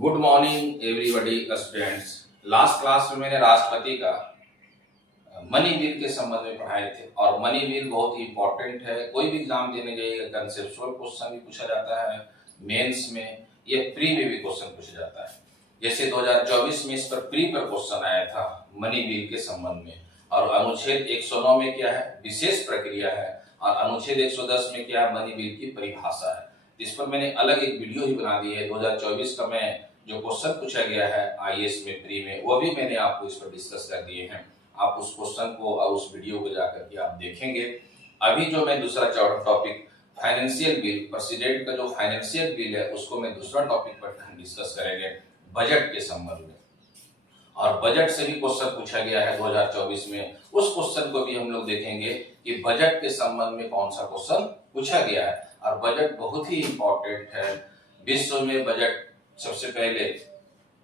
Good morning everybody students. Last class में मैंने राष्ट्रपति का मनी बिल के संबंध में पढ़ाए थे और मनी बिल बहुत ही इंपॉर्टेंट है। कोई भी एग्जाम देने जाइएगा कंसेप्चुअल क्वेश्चन भी पूछा जाता है, मेंस में ये प्री में भी क्वेश्चन पूछा जाता है। जैसे 2024 में इस पर प्री पर क्वेश्चन आया था मनी बिल के संबंध में, और अनुच्छेद 109 में क्या है, विशेष प्रक्रिया है, और अनुच्छेद 110 में क्या है, मनी बिल की परिभाषा है। इस पर मैंने अलग एक वीडियो ही बना दी है। 2024 का मैं जो क्वेश्चन पूछा गया है आईएएस में प्री में, वो भी मैंने आपको इस पर डिस्कस कर दिए हैं। आप उस क्वेश्चन को और उस वीडियो को जाकर के आप देखेंगे। अभी जो मैं दूसरा टॉपिक फाइनेंशियल बिल, प्रेसिडेंट का जो फाइनेंशियल बिल है उसको मैं दूसरा टॉपिक पर डिस्कस करेंगे बजट के संबंध में। और बजट से भी क्वेश्चन पूछा गया है 2024 में, उस क्वेश्चन को भी हम लोग देखेंगे कि बजट के संबंध में कौन सा क्वेश्चन पूछा गया है। और बजट बहुत ही इंपॉर्टेंट है। विश्व में बजट सबसे पहले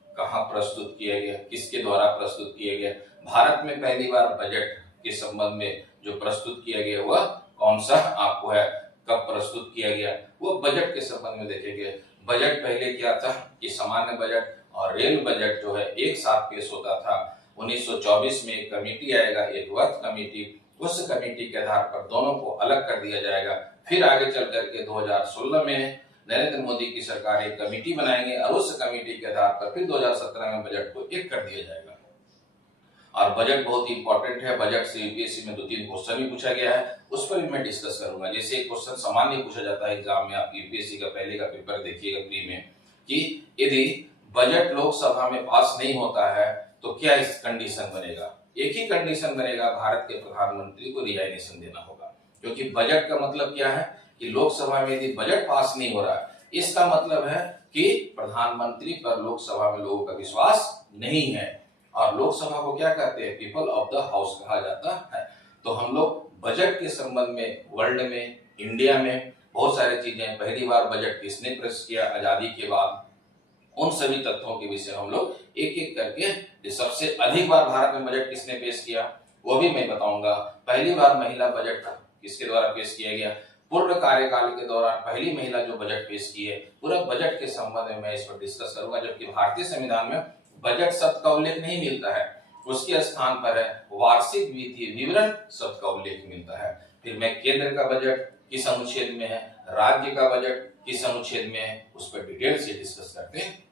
कहां प्रस्तुत किया गया, किसके द्वारा प्रस्तुत किया गया। भारत में पहली बार बजट के संबंध में जो प्रस्तुत किया गया वह कौन सा आपको है, कब प्रस्तुत किया गया, वो बजट के संबंध में देखेंगे। बजट पहले क्या था कि सामान्य बजट और रेल बजट जो है एक साथ पेश होता था। 1924 में एक कमेटी आएगा, एक वर्क कमेटी, उस कमेटी के आधार पर दोनों को अलग कर दिया जाएगा। फिर आगे चल करके 2016 में नरेंद्र मोदी की सरकार एक कमेटी बनाएंगे और उस कमेटी के आधार पर फिर 2017 में बजट को एक कर दिया जाएगा। और बजट बहुत ही इंपॉर्टेंट है। बजट से यूपीएससी में 2-3 क्वेश्चन भी पूछा गया है, उस पर भी मैं डिस्कस करूंगा। जैसे एक क्वेश्चन सामान्य पूछा जाता है एग्जाम में, आप यूपीएससी का पहले का पेपर देखिएगा प्री में, कि यदि बजट लोकसभा में पास नहीं होता है तो क्या इस कंडीशन बनेगा। एक ही कंडीशन बनेगा, भारत के प्रधानमंत्री को रिजाइनेशन देना होगा। क्योंकि बजट का मतलब क्या है कि लोकसभा में यदि बजट पास नहीं हो रहा है, इसका मतलब है कि प्रधानमंत्री पर लोकसभा में लोगों का विश्वास नहीं है। और लोकसभा को क्या कहते हैं, पीपल ऑफ द हाउस कहा जाता है। तो हम लोग बजट के संबंध में वर्ल्ड में, इंडिया में बहुत सारी चीजें, पहली बार बजट किसने पेश किया आजादी के बाद, उन सभी तथ्यों के विषय हम लोग एक एक करके, सबसे अधिक बार भारत में बजट किसने पेश किया वो भी मैं बताऊंगा। पहली बार महिला बजट किसके द्वारा पेश किया गया, पूर्ण कार्यकाल के दौरान पहली महिला जो बजट पेश की है, पूरा बजट के संबंध में मैं इस पर डिस्कस करूंगा। जबकि भारतीय संविधान में बजट शब्द का उल्लेख नहीं मिलता है, उसके स्थान पर है वार्षिक वित्तीय विवरण शब्द का उल्लेख मिलता है। फिर मैं केंद्र का बजट किस अनुच्छेद में है, राज्य का बजट किस अनुच्छेद में है, उस पर डिटेल से डिस्कस करते हैं।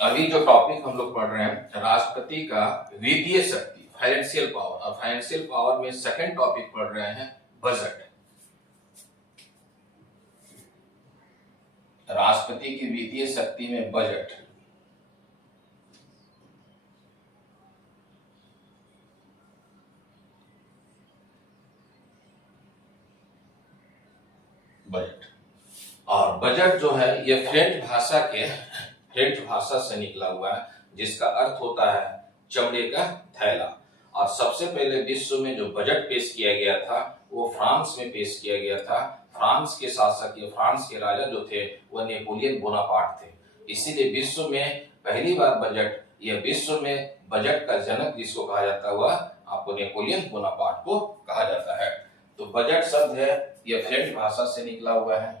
अभी जो टॉपिक हम लोग पढ़ रहे हैं राष्ट्रपति का वित्तीय शक्ति, फाइनेंशियल पावर, और फाइनेंशियल पावर में सेकंड टॉपिक पढ़ रहे हैं बजट। राष्ट्रपति की वित्तीय शक्ति में बजट। बजट और बजट जो है ये फ्रेंच भाषा से निकला हुआ है, जिसका अर्थ होता है चमड़े का थैला। और सबसे पहले विश्व में जो बजट पेश किया गया था वो फ्रांस में पेश किया गया था। फ्रांस के शासक या फ्रांस के राजा जो थे वह नेपोलियन बोनापार्ट थे। इसीलिए विश्व में पहली बार बजट, या विश्व में बजट का जनक जिसको कहा जाता हुआ आपको नेपोलियन बोनापार्ट को कहा जाता है। तो बजट शब्द है यह फ्रेंच भाषा से निकला हुआ है।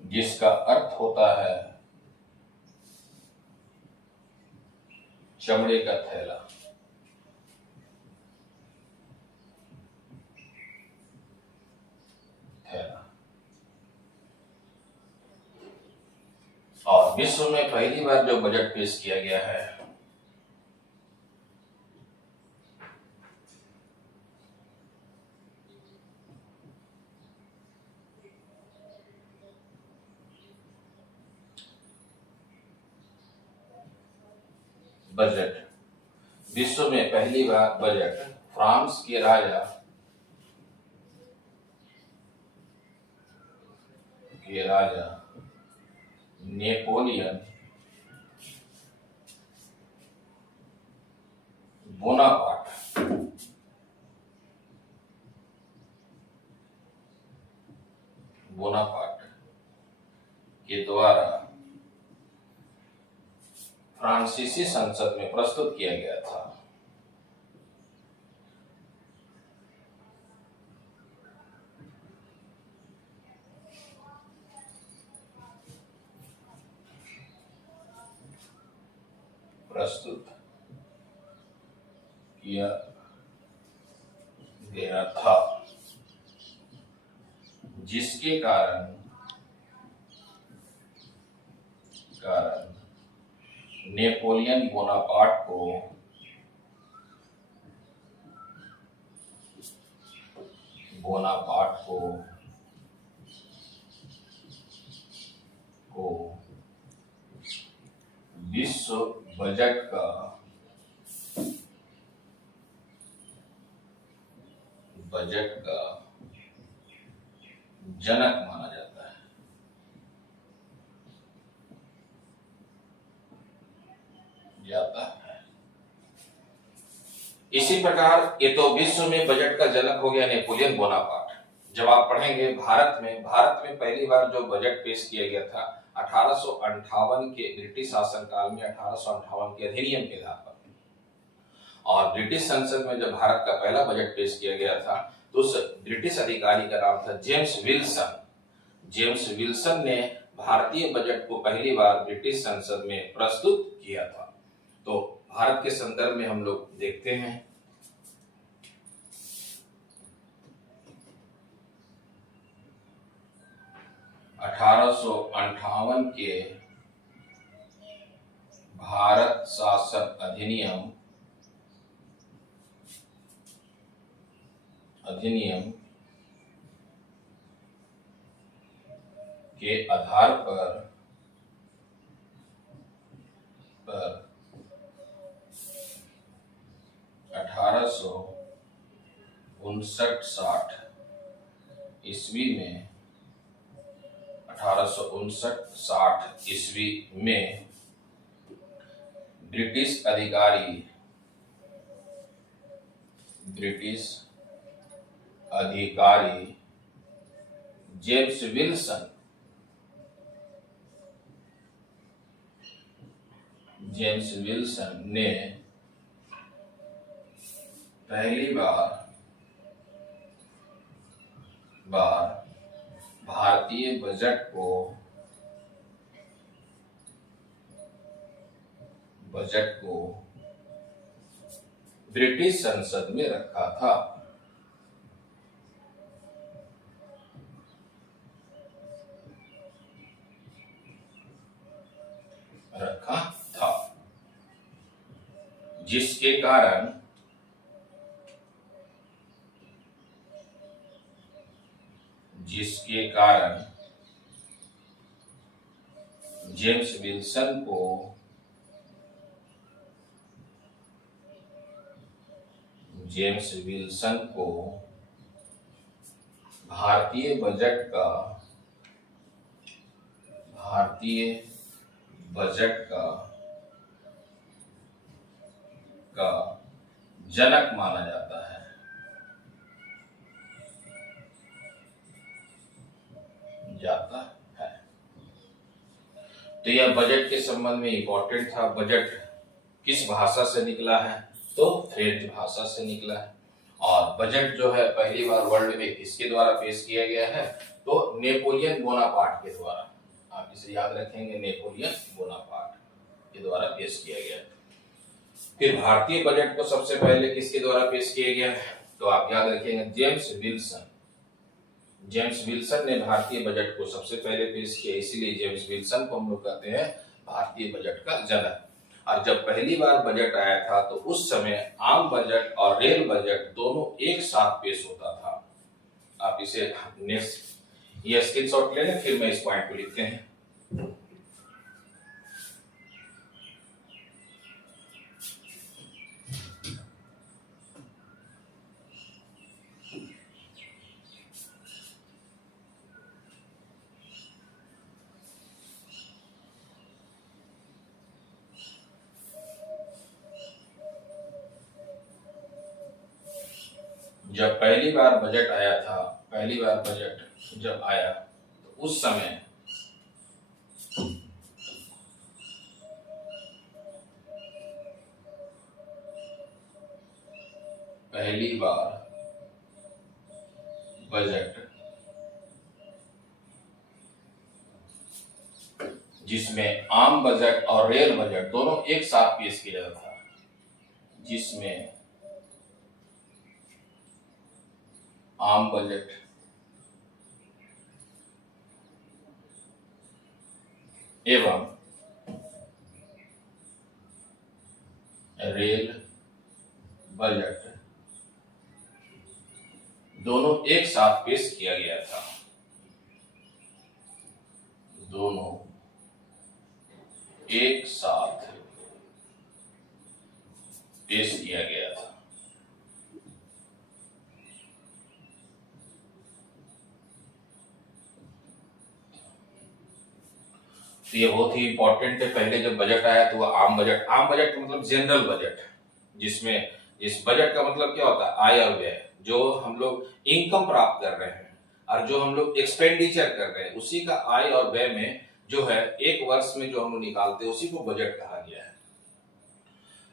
जिसका अर्थ होता है चमड़े का थैला। और विश्व में पहली बार जो बजट पेश किया गया है बजट। विश्व में पहली बार बजट फ्रांस के राजा नेपोलियन बोनापार्ट के द्वारा फ्रांसीसी संसद में प्रस्तुत किया गया था। प्रस्तुत किया गया था, जिसके कारण नेपोलियन बोनापार्ट को विश्व बजट का जनक माना जाता है। इसी प्रकार ये तो विश्व में बजट का जनक हो गया नेपोलियन बोनापार्ट। जब आप पढ़ेंगे भारत में पहली बार जो बजट पेश किया गया था 1858 के ब्रिटिश शासनकाल में, 1858 के अधिनियम के आधार पर। और ब्रिटिश संसद में जब भारत का पहला बजट पेश किया गया था तो उस ब्रिटिश अधिकारी का नाम था जेम्स विल्सन। जेम्स विल्सन ने भारतीय बजट को पहली बार ब्रिटिश संसद में प्रस्तुत किया था। तो भारत के संदर्भ में हम लोग देखते हैं 1858 के भारत शासन अधिनियम के आधार पर 1859-60 ईस्वी में ब्रिटिश अधिकारी जेम्स विल्सन ने पहली बार भारतीय बजट को ब्रिटिश संसद में रखा था। जिसके कारण जेम्स विल्सन को भारतीय बजट का जनक माना जाता है। तो यह बजट के संबंध में इंपॉर्टेंट था। बजट किस भाषा से निकला है? तो फ्रेंच भाषा से निकला है। और बजट जो है पहली बार वर्ल्ड में किसके द्वारा पेश किया गया है? तो नेपोलियन बोनापार्ट के द्वारा। आप इसे याद रखेंगे, नेपोलियन बोनापार्ट के द्वारा पेश किया गया। फिर भारतीय बजट को सबसे पहले किसके द्वारा पेश किया गया है? तो आप याद रखेंगे, जेम्स विल्सन ने भारतीय बजट को सबसे पहले पेश किया, इसीलिए जेम्स विल्सन को हम लोग कहते हैं भारतीय बजट का जनक। और जब पहली बार बजट आया था तो उस समय आम बजट और रेल बजट दोनों एक साथ पेश होता था। आप इसे नेक्स्ट ये स्क्रीनशॉट ले लें, फिर मैं इस पॉइंट को लिखते हैं। जब पहली बार बजट आया था, पहली बार बजट जब आया तो उस समय पहली बार बजट जिसमें आम बजट और रेल बजट दोनों एक साथ पेश किया जाता था, जिसमें आम बजट एवं रेल बजट दोनों एक साथ पेश किया गया था, दोनों एक साथ पेश किया गया था। तो ये बहुत ही इंपॉर्टेंट है। पहले जब बजट आया तो वह आम बजट का मतलब जनरल बजट, जिसमें इस बजट का मतलब क्या होता है, आय और व्यय, जो हम लोग इनकम प्राप्त कर रहे हैं और जो हम लोग एक्सपेंडिचर कर रहे हैं, उसी का आय और व्यय में जो है एक वर्ष में जो हम लोग निकालते हैं उसी को बजट कहा गया है,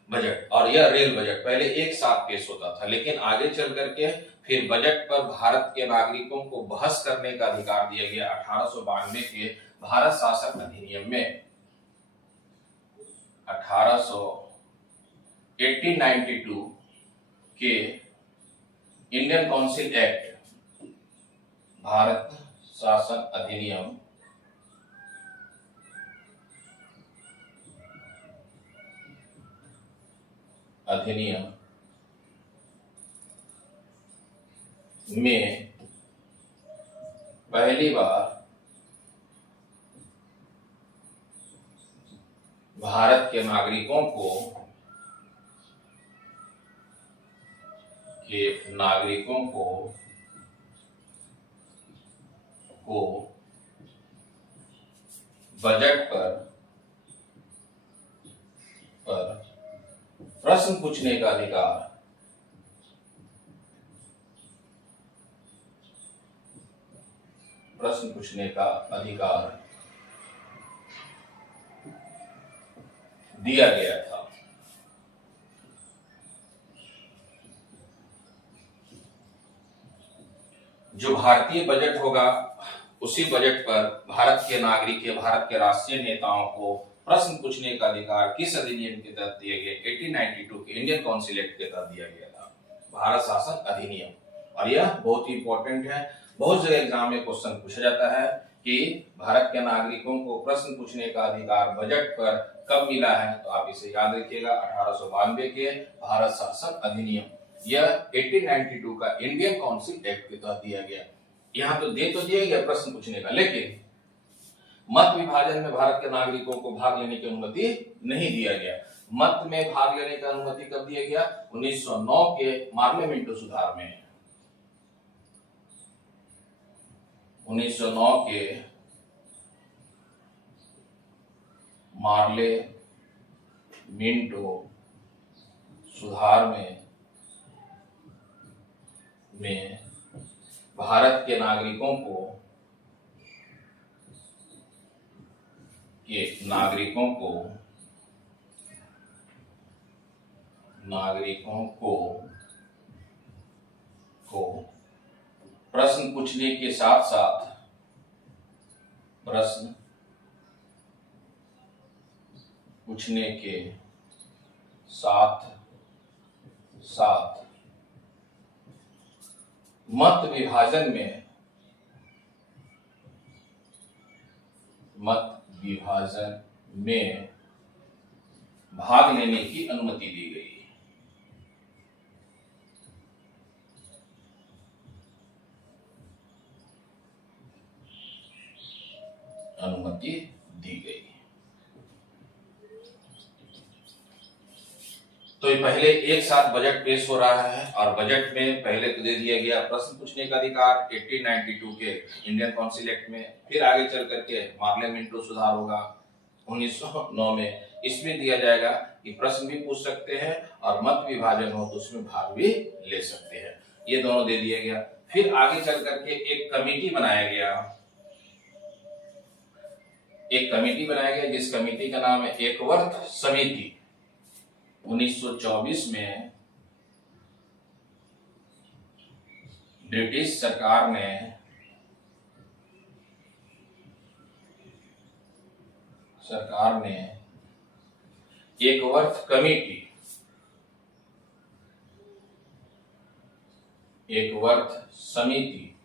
बजट। और यह रेल बजट पहले एक साथ पेश होता था, लेकिन आगे चल करके फिर बजट पर भारत के नागरिकों को बहस करने का अधिकार दिया गया 1892 के भारत शासन अधिनियम में। 1892 के इंडियन काउंसिल एक्ट, भारत शासन अधिनियम में पहली बार भारत के नागरिकों को बजट पर प्रश्न पूछने का अधिकार दिया गया था। जो भारतीय बजट होगा उसी बजट पर भारत के नागरिक या भारत के राष्ट्रीय नेताओं को प्रश्न पूछने का अधिकार किस अधिनियम के तहत दिया गया? 1892 के इंडियन काउंसिल एक्ट के तहत दिया गया था, भारत शासन अधिनियम। और यह बहुत ही इंपॉर्टेंट है, बहुत जगह एग्जाम में क्वेश्चन पूछा जाता है कि भारत के नागरिकों को प्रश्न पूछने का अधिकार बजट पर कब मिला है, तो आप इसे याद रखिएगा 1892 के भारत शासन अधिनियम। यह 1892 का इंडियन काउंसिल एक्ट के तहत दिया गया। यहाँ तो दिया गया प्रश्न पूछने का, लेकिन मत विभाजन में भारत के नागरिकों को भाग लेने की अनुमति नहीं दिया गया। मत में भाग लेने की अनुमति कब दिया गया? 1909 के पार्लियामेंट्री सुधार में। 1909 के पार्लियामेंट्री सुधार में भारत के नागरिकों को प्रश्न पूछने के साथ साथ मत विभाजन में भाग लेने की अनुमति दी गई। तो ये पहले एक साथ बजट पेश हो रहा है और बजट में पहले तो दे दिया गया प्रश्न पूछने का अधिकार 1892 के इंडियन काउंसिल एक्ट में, फिर आगे चल करके पार्लियामेंट्री सुधार होगा 1909 में, इसमें दिया जाएगा कि प्रश्न भी पूछ सकते हैं और मत विभाजन हो तो उसमें भाग भी ले सकते हैं। ये दोनों दे दिया गया। फिर आगे चल करके एक कमेटी बनाया गया, जिस कमेटी का नाम है एकवर्थ समिति। 1924 में ब्रिटिश सरकार ने एकवर्थ कमेटी, एकवर्थ समिति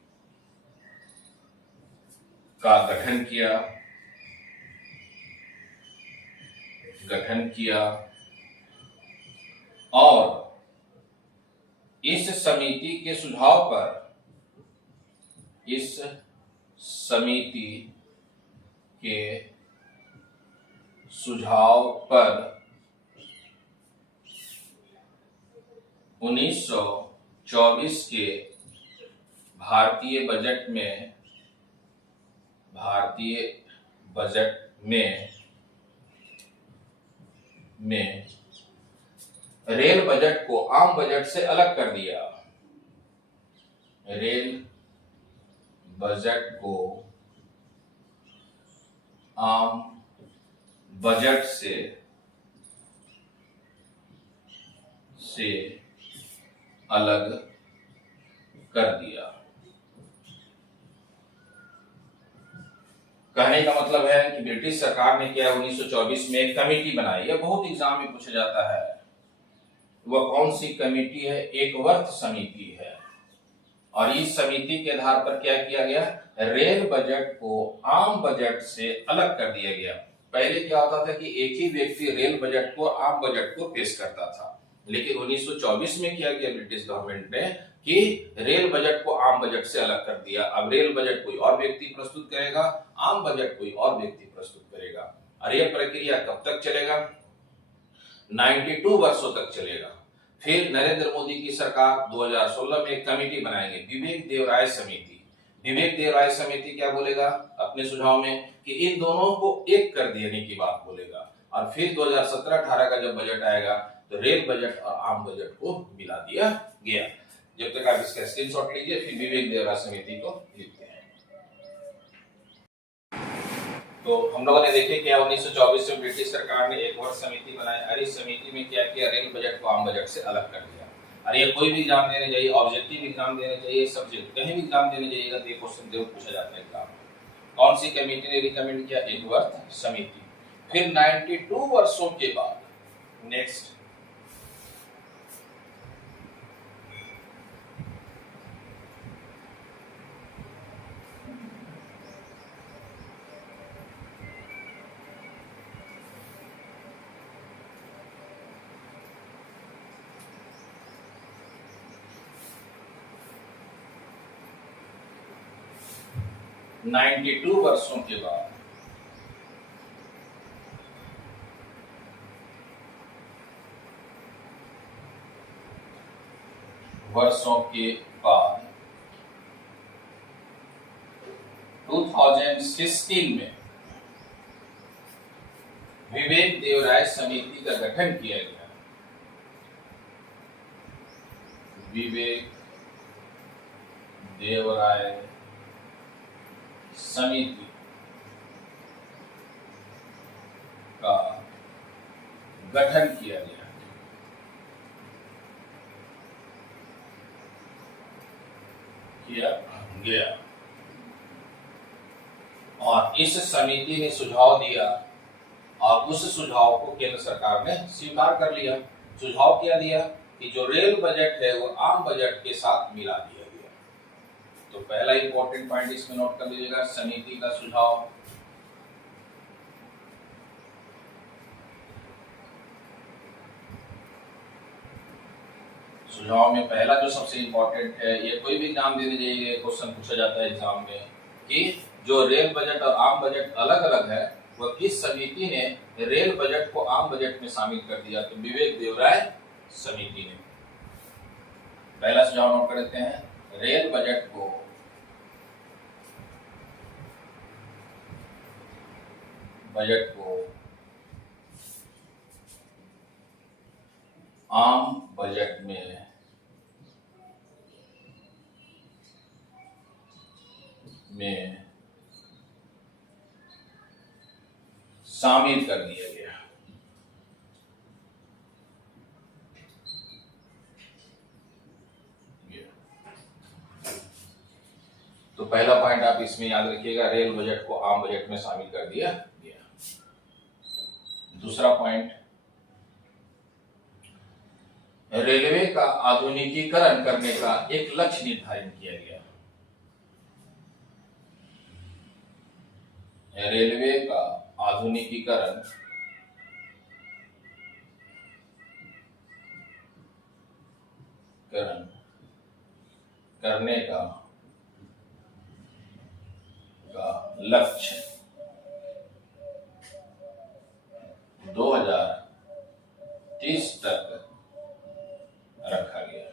का गठन किया और इस समिति के सुझाव पर 1924 के भारतीय बजट में रेल बजट को आम बजट से अलग कर दिया। रेल बजट को आम बजट से अलग कर दिया। कहने का मतलब है कि ब्रिटिश सरकार ने क्या 1924 में एक कमेटी बनाई। यह बहुत एग्जाम में पूछा जाता है। वह कौन सी कमेटी है? एकवर्थ समिति है। और इस समिति के आधार पर क्या किया गया? रेल बजट को आम बजट से अलग कर दिया गया। पहले क्या होता था कि एक ही व्यक्ति रेल बजट को आम बजट को पेश करता था, लेकिन 1924 में क्या किया ब्रिटिश गवर्नमेंट ने कि रेल बजट को आम बजट से अलग कर दिया। अब रेल बजट कोई और व्यक्ति प्रस्तुत करेगा, आम बजट कोई और व्यक्ति प्रस्तुत करेगा। और यह प्रक्रिया कब तक चलेगा? 92 वर्षों तक चलेगा। फिर नरेंद्र मोदी की सरकार 2016 में एक कमेटी बनाएंगे, विवेक देवराय समिति। विवेक देवराय समिति क्या बोलेगा अपने सुझाव में कि इन दोनों को एक कर देने की बात बोलेगा। और फिर 2017-18 का जब बजट आएगा तो रेल बजट और आम बजट को मिला दिया गया। जब तक आप इसका स्क्रीनशॉट लीजिए, फिर विवेक देवराय समिति को लिखते हैं। तो हम लोगों ने देखे क्या 1924 में ब्रिटिश सरकार ने एक वर्ष समिति बनाई और इस समिति में क्या किया? रेल बजट को आम बजट से अलग कर दिया। और ये कोई भी एग्जाम देने जाइए, ऑब्जेक्टिव एग्जाम देने जाइए, सब्जेक्ट कहीं भी एग्जाम देने जाइएगा तो ये क्वेश्चन जरूर पूछा जाता है एग्जाम में। कौन सी कमेटी ने रिकमेंड किया? एकवर्थ समिति। फिर 92 वर्षों के बाद नेक्स्ट वर्षों के बाद वर्षों के बाद 2016 में विवेक देवराय समिति का गठन किया गया। विवेक देवराय समिति का गठन किया गया और इस समिति ने सुझाव दिया और उस सुझाव को केंद्र सरकार ने स्वीकार कर लिया। सुझाव क्या दिया कि जो रेल बजट है वो आम बजट के साथ मिला दिया गया। तो पहला इंपॉर्टेंट पॉइंट इसमें नोट कर लीजिएगा, समिति का सुझाव। सुझाव में पहला जो सबसे इंपॉर्टेंट है, ये कोई भी एग्जाम देने जाइए क्वेश्चन पूछा जाता है एग्जाम में कि जो रेल बजट और आम बजट अलग अलग है वह किस समिति ने रेल बजट को आम बजट में शामिल कर दिया? तो विवेक देवराय समिति ने। पहला सुझाव नोट कर लेते हैं, रेल बजट को आम बजट में में शामिल कर दिया गया। तो पहला पॉइंट आप इसमें याद रखिएगा, रेल बजट को आम बजट में शामिल कर दिया गया। दूसरा पॉइंट, रेलवे का आधुनिकीकरण करने का एक लक्ष्य निर्धारित किया गया। रेलवे का आधुनिकीकरण करने का लक्ष्य 2030 तक रखा गया।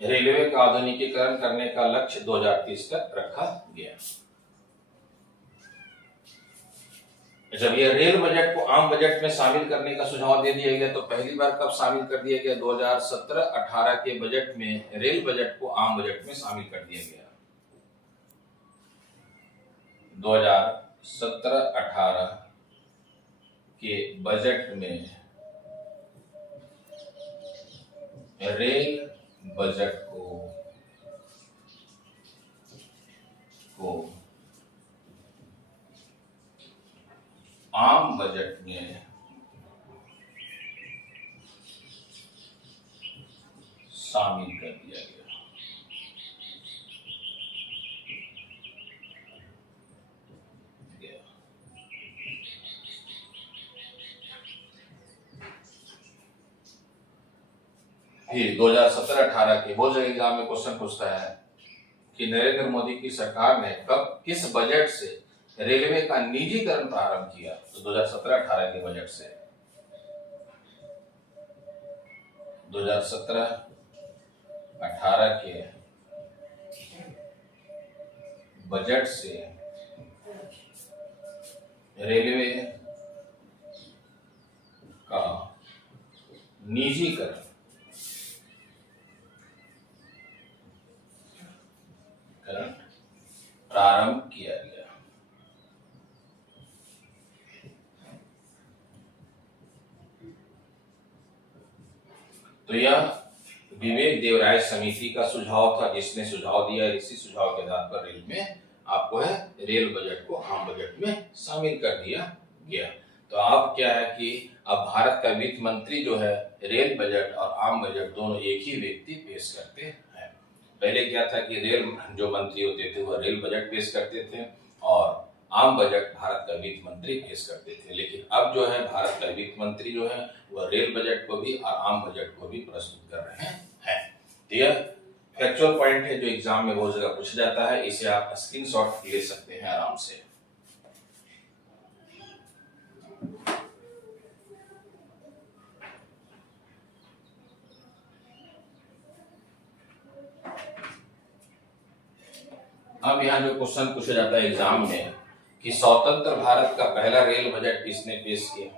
रेलवे का आधुनिकीकरण करने का लक्ष्य 2030 तक रखा गया। जब ये रेल बजट को आम बजट में शामिल करने का सुझाव दे दिया गया तो पहली बार कब शामिल कर दिया गया? 2017-18 के बजट में रेल बजट को आम बजट में शामिल कर दिया गया। 2017-18 के बजट में रेल बजट को आम बजट में शामिल कर दिया गया। फिर 2017-18 के बोर्ड एग्जाम में क्वेश्चन पूछता है कि नरेंद्र मोदी की सरकार ने कब किस बजट से रेलवे का निजीकरण प्रारंभ किया? तो 2017-18 के बजट से। 2017-18 के बजट से रेलवे का निजीकरण प्रारंभ किया गया। तो यह विवेक देवराय समिति का सुझाव था, जिसने सुझाव दिया। इसी सुझाव के आधार पर रेल में आपको है रेल बजट को आम बजट में शामिल कर दिया गया। तो अब क्या है कि अब भारत का वित्त मंत्री जो है रेल बजट और आम बजट दोनों एक ही व्यक्ति पेश करते हैं। पहले क्या था कि रेल जो मंत्री होते थे वह रेल बजट पेश करते थे और आम बजट भारत का वित्त मंत्री पेश करते थे। लेकिन अब जो है भारत का वित्त मंत्री जो है वह रेल बजट को भी और आम बजट को भी प्रस्तुत कर रहे हैं। तो यह फैक्चुअल पॉइंट है जो एग्जाम में बहुत जगह पूछा जाता है। इसे आप स्क्रीनशॉट ले सकते हैं आराम से। अब यहाँ जो क्वेश्चन पूछा जाता है एग्जाम में कि स्वतंत्र भारत का पहला रेल बजट किसने पेश किया?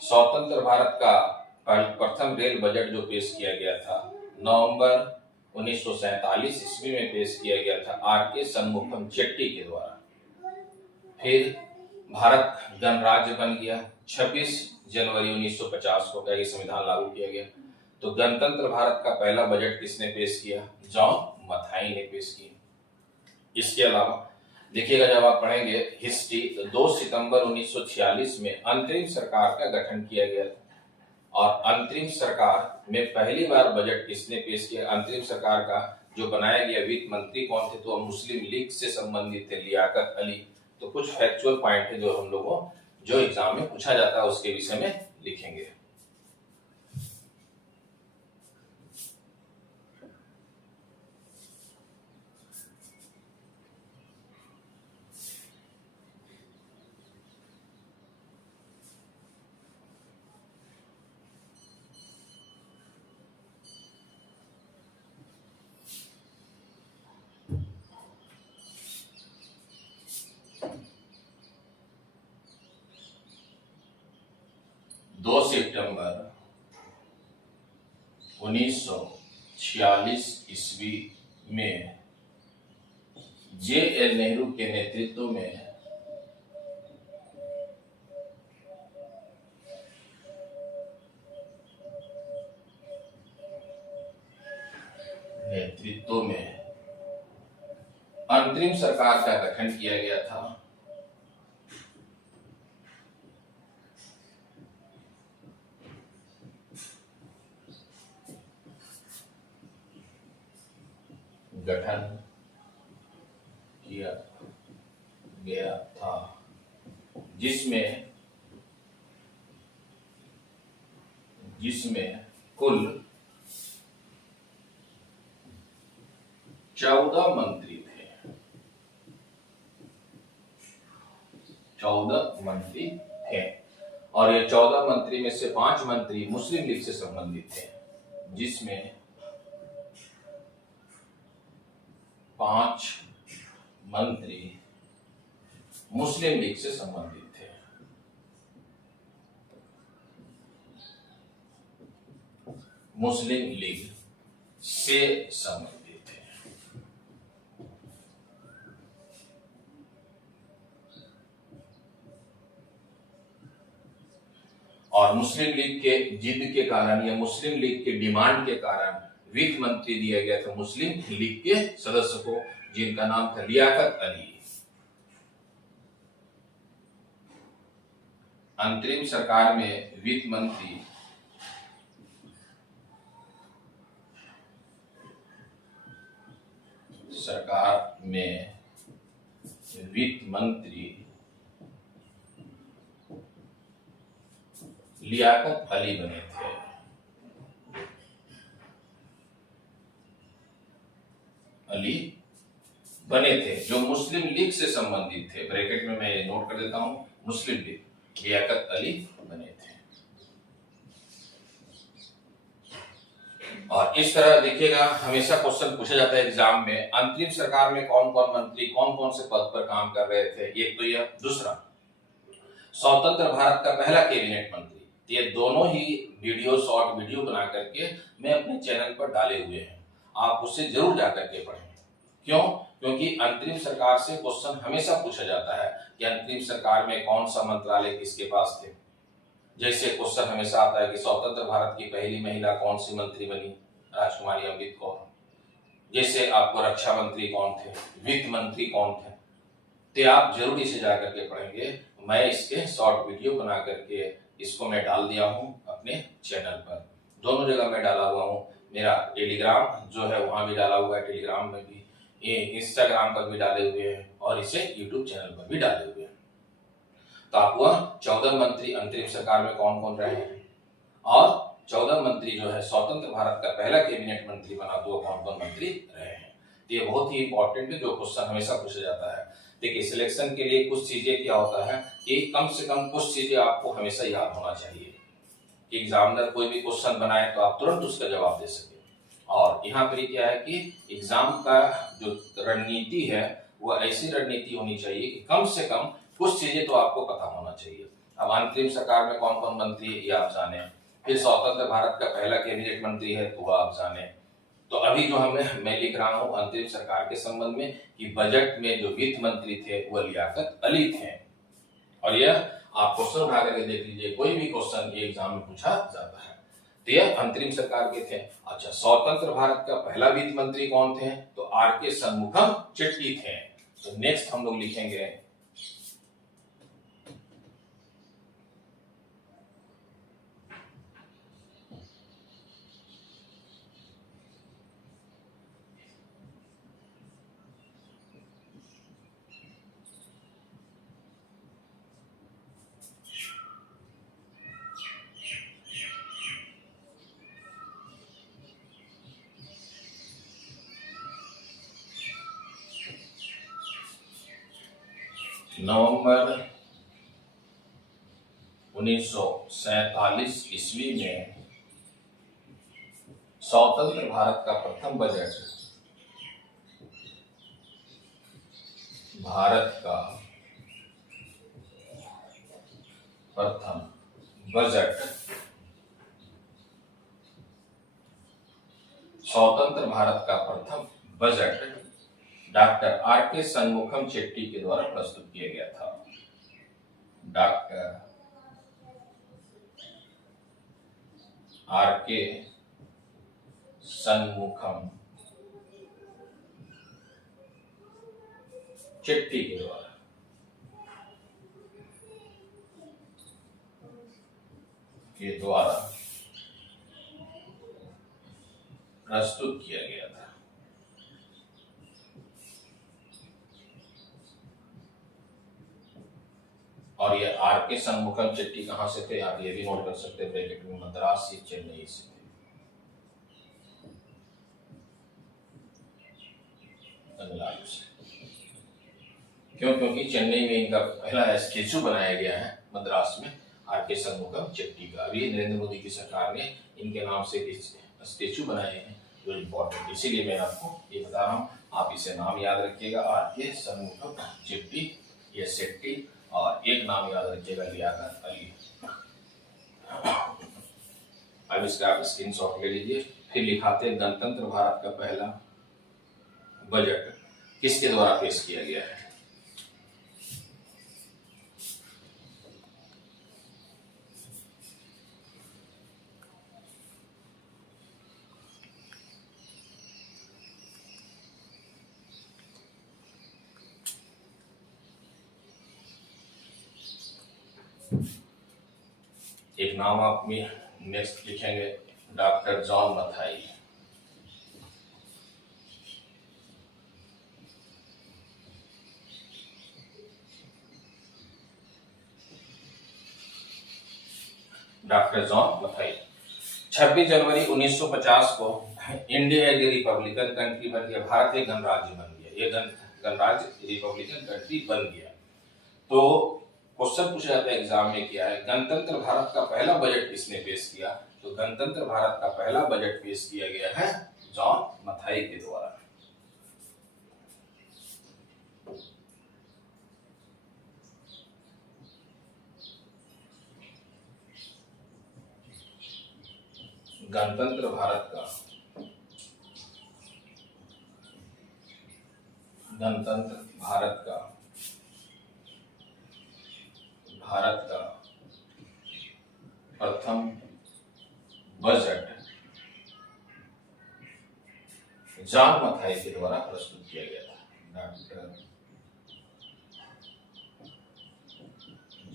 स्वतंत्र भारत का प्रथम रेल बजट जो पेश किया गया था नवंबर 1947 ईस्वी में पेश किया गया था आर.के. शनमुखम चेट्टी के द्वारा। फिर भारत गणराज्य बन गया 26 जनवरी 1950 को ये संविधान लागू किया गया। तो गणतंत्र भारत का पहला बजट किसने पेश किया? जॉन मथाई ने पेश किया। इसके अलावा देखिएगा जब आप पढ़ेंगे हिस्ट्री तो 2 सितंबर 1946 में अंतरिम सरकार का गठन किया गया था और अंतरिम सरकार में पहली बार बजट किसने पेश किया? अंतरिम सरकार का जो बनाया गया वित्त मंत्री कौन थे? तो मुस्लिम लीग से संबंधित थे, लियाकत अली। तो कुछ फैक्चुअल पॉइंट है जो हम लोगों जो एग्जाम में पूछा जाता है उसके विषय में लिखेंगे। सितंबर 1946 ईस्वी में JL नेहरू के नेतृत्व में अंतरिम सरकार का गठन किया गया था। जिसमें कुल 14 मंत्री थे। 14 मंत्री थे और ये 14 मंत्री में से 5 मंत्री मुस्लिम लीग से संबंधित थे, जिसमें 5 मंत्री मुस्लिम लीग से संबंधित थे। मुस्लिम लीग से संबंधित थे। और मुस्लिम लीग के जिद के कारण या मुस्लिम लीग के डिमांड के कारण वित्त मंत्री दिया गया था मुस्लिम लीग के सदस्य को, जिनका नाम था लियाकत अली। अंतरिम सरकार में वित्त मंत्री लियाकत अली बने थे। जो मुस्लिम लीग से संबंधित थे। ब्रैकेट में मैं ये नोट कर देता हूं, मुस्लिम लीग, लियाकत अली बने थे। और इस तरह देखिएगा, हमेशा क्वेश्चन पूछा जाता है एग्जाम में, अंतरिम सरकार में कौन कौन मंत्री कौन कौन से पद पर काम कर रहे थे। एक तो यह, दूसरा स्वतंत्र भारत का पहला कैबिनेट मंत्री। ये दोनों ही वीडियो, शॉर्ट वीडियो बना करके मैं अपने चैनल पर डाले हुए हैं, आप उससे जरूर जाकर के पढ़ें। क्यों? क्योंकि अंतरिम सरकार से क्वेश्चन हमेशा पूछा जाता है कि अंतरिम सरकार में कौन सा मंत्रालय किसके पास थे। जैसे क्वेश्चन हमेशा आता है कि स्वतंत्र भारत की पहली महिला कौन सी मंत्री बनी, राजकुमारी अमृत कौर। जैसे आपको रक्षा मंत्री कौन थे, वित्त मंत्री कौन थे, तो आप जरूर इसे जाकर के पढ़ेंगे। मैं इसके शॉर्ट वीडियो बना करके इसको मैं डाल दिया हूं अपने चैनल पर, दोनों जगह मैं डाला हुआ हूं। मेरा टेलीग्राम जो है वहां भी डाला हुआ है, टेलीग्राम में भी, ये इंस्टाग्राम पर भी डाले हुए हैं और इसे यूट्यूब चैनल पर भी डाले हुए हैं। तो आपको 14 मंत्री अंतरिम सरकार में कौन कौन रहे हैं और 14 मंत्री जो है स्वतंत्र भारत का पहला कैबिनेट मंत्री बना तो कौन कौन मंत्री रहे हैं। तो ये बहुत ही इंपॉर्टेंट है, जो क्वेश्चन हमेशा पूछा जाता है। देखिए, सिलेक्शन के लिए कुछ चीजें क्या होता है कि कम से कम कुछ चीजें आपको हमेशा याद होना चाहिए कि एग्जामिनर कोई भी क्वेश्चन बनाए तो आप तुरंत उसका जवाब दे सके। और यहाँ पर क्या है कि एग्जाम का जो रणनीति है वो ऐसी रणनीति होनी चाहिए कि कम से कम कुछ चीजें तो आपको पता होना चाहिए। अब अंतरिम सरकार में कौन कौन मंत्री है ये आप जाने, फिर स्वतंत्र भारत का पहला कैबिनेट मंत्री है तो आप जाने। तो अभी जो मैं लिख रहा हूं अंतरिम सरकार के संबंध में कि बजट में जो वित्त मंत्री थे वो लियाकत अली थे। और यह आप क्वेश्चन उठा करके देख लीजिए, कोई भी क्वेश्चन ये एग्जाम में पूछा जाता है। तो यह अंतरिम सरकार के थे। अच्छा, स्वतंत्र भारत का पहला वित्त मंत्री कौन थे? तो आर.के. शनमुखम चेट्टी थे। तो नेक्स्ट हम लोग लिखेंगे नवंबर 1947 ईस्वी में स्वतंत्र भारत का प्रथम बजट स्वतंत्र भारत का प्रथम बजट डॉक्टर आर के शनमुखम चेट्टी के द्वारा प्रस्तुत किया गया था। डॉक्टर आर के शनमुखम चेट्टी के द्वारा प्रस्तुत किया गया था। और ये आर के शनमुखम चेट्टी कहां से थे, आप ये भी नोट कर सकते हैं ब्रैकेट में, मद्रास से, चेन्नई से थे। तमिलनाडु से। क्यों? क्योंकि चेन्नई में इनका पहला स्टेचू बनाया गया है मद्रास में आर के शनमुखम चेट्टी का। अभी नरेंद्र मोदी की सरकार ने इनके नाम से स्टेचू बनाए हैं जो इम्पोर्टेंट, इसीलिए मैं आपको ये बता रहा हूँ। आप इसे नाम याद रखिएगा, आर के शनमुखम चेट्टी, ये शेट्टी, और एक नाम याद रखिएगा लियाकत अली। अब इसका आप स्क्रीनशॉट ले लीजिए। फिर लिखाते हैं गणतंत्र भारत का पहला बजट किसके द्वारा पेश किया गया है। एक नाम आप नेक्स्ट लिखेंगे, doctor John Mathai. Doctor John Mathai 26 जनवरी 1950 को इंडिया एक रिपब्लिकन कंट्री बन गया, भारत एक गणराज्य बन गया। ये गणराज्य रिपब्लिकन कंट्री बन गया। तो क्वेश्चन पूछा जाता है एग्जाम में, क्या है गणतंत्र भारत का पहला बजट किसने पेश किया? तो गणतंत्र भारत का पहला बजट पेश किया गया है जॉन मथाई के द्वारा। गणतंत्र भारत का प्रथम बजट जॉन मथाई के द्वारा प्रस्तुत किया गया था। डॉक्टर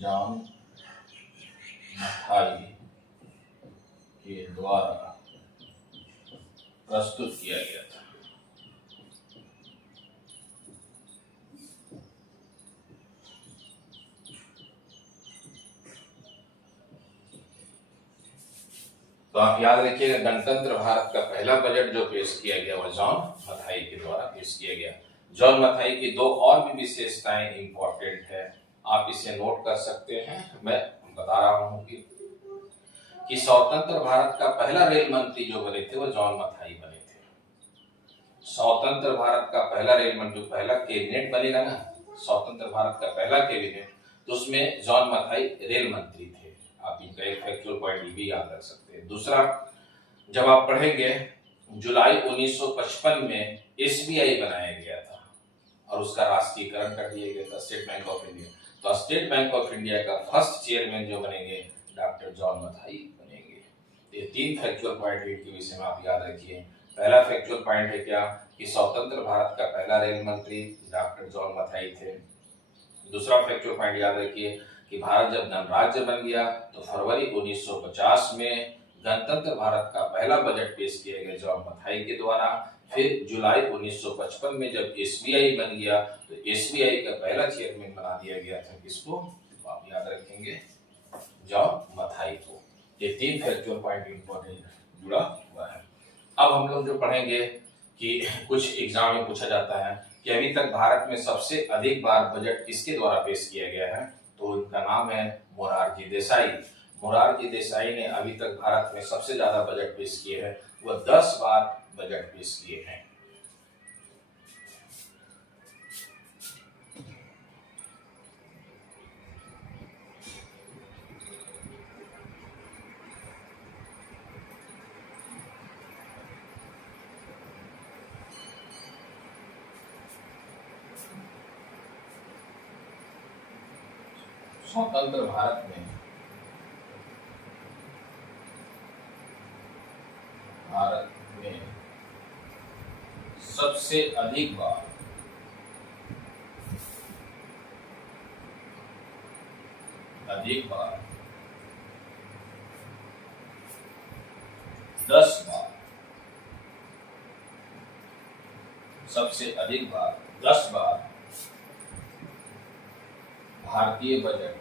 जॉन मथाई के द्वारा प्रस्तुत किया गया था। तो आप याद रखिएगा, गणतंत्र भारत का पहला बजट जो पेश किया गया वह जॉन मथाई के द्वारा पेश किया गया। जॉन मथाई की दो और भी विशेषताएं इंपॉर्टेंट है, आप इसे नोट कर सकते हैं। मैं बता रहा हूं कि स्वतंत्र भारत का पहला रेल मंत्री जो बने थे वो जॉन मथाई बने थे। स्वतंत्र भारत का पहला रेल मंत्री, पहला कैबिनेट बनेगा ना स्वतंत्र भारत का पहला कैबिनेट, तो उसमें जॉन मथाई रेल मंत्री थे। आप इनका एक फैक्चुअल पॉइंट भी याद रख सकते हैं। दूसरा, जब आप पढ़ेंगे जुलाई 1955 में एसबीआई बनाया गया था और उसका राष्ट्रीयकरण कर दिया गया था, स्टेट बैंक ऑफ इंडिया। तो स्टेट बैंक ऑफ इंडिया का फर्स्ट चेयरमैन जो बनेंगे डॉक्टर जॉन मथाई बनेंगे। ये तीन फैक्चुअल पॉइंट के विषय में आप याद रखिए। पहला फैक्चुअल पॉइंट है क्या कि स्वतंत्र भारत का पहला रेल मंत्री डॉक्टर जॉन मथाई थे। दूसरा फैक्चुअल पॉइंट याद रखिए कि भारत जब गणराज्य बन गया तो फरवरी 1950 में गणतंत्र भारत का पहला बजट पेश किया गया जॉन मथाई के द्वारा। फिर जुलाई 1955 में जब एसबीआई बन गया तो एसबीआई का पहला चेयरमैन बना दिया गया था किसको? तो आप याद रखेंगे जॉन मथाई को। ये तीन फैक्चुअल पॉइंट इंपॉर्टेंट जुड़ा हुआ है। अब हम लोग जो पढ़ेंगे कि कुछ एग्जाम में पूछा जाता है कि अभी तक भारत में सबसे अधिक बार बजट किसके द्वारा पेश किया गया है? तो उनका नाम है मोरारजी देसाई। मोरारजी देसाई ने अभी तक भारत में सबसे ज्यादा बजट पेश किए हैं, वह 10 बार बजट पेश किए हैं। स्वतंत्र भारत में सबसे अधिक बार 10 बार, सबसे अधिक बार 10 बार भारतीय बजट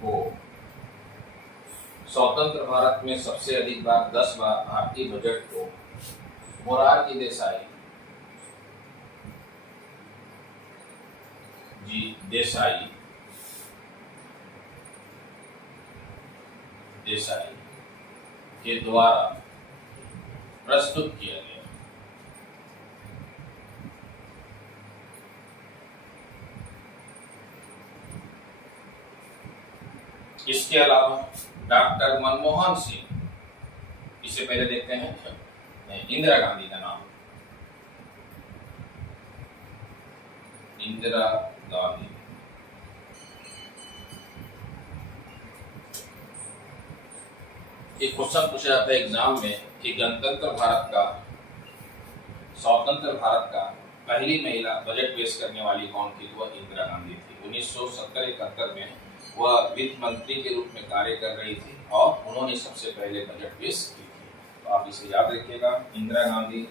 को स्वतंत्र भारत में सबसे अधिक बार 10 बार भारतीय बजट को मोरारजी देसाई के द्वारा प्रस्तुत किया गया। इसके अलावा डॉक्टर मनमोहन सिंह, इससे पहले देखते हैं इंदिरा गांधी का नाम। इंदिरा गांधी एक क्वेश्चन पूछा जाता है एग्जाम में कि स्वतंत्र भारत का पहली महिला बजट पेश करने वाली कौन थी? वह इंदिरा गांधी थी। 1970-71 में वह वित्त मंत्री के रूप में कार्य कर रही थी और उन्होंने सबसे पहले बजट पेश की थी। तो आप इसे याद रखिएगा, इंदिरा गांधी।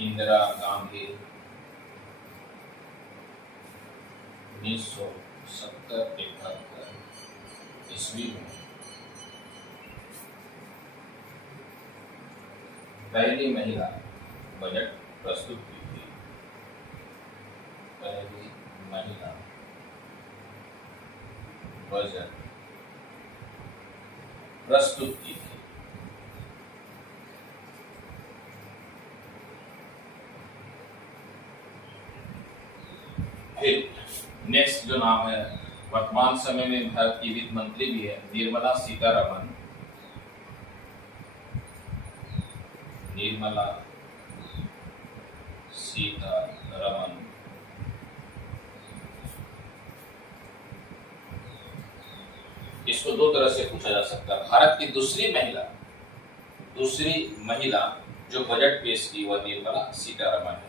इंदिरा गांधी 1970-71 ईस्वी में पहली महिला बजट प्रस्तुत की थी। पहली महिला बजट प्रस्तुत की थी। फिर नेक्स्ट जो नाम है, वर्तमान समय में भारत की वित्त मंत्री भी है, निर्मला सीतारमण। इसको दो तरह से पूछा जा सकता है। भारत की दूसरी महिला जो बजट पेश की वह निर्मला सीतारमण है।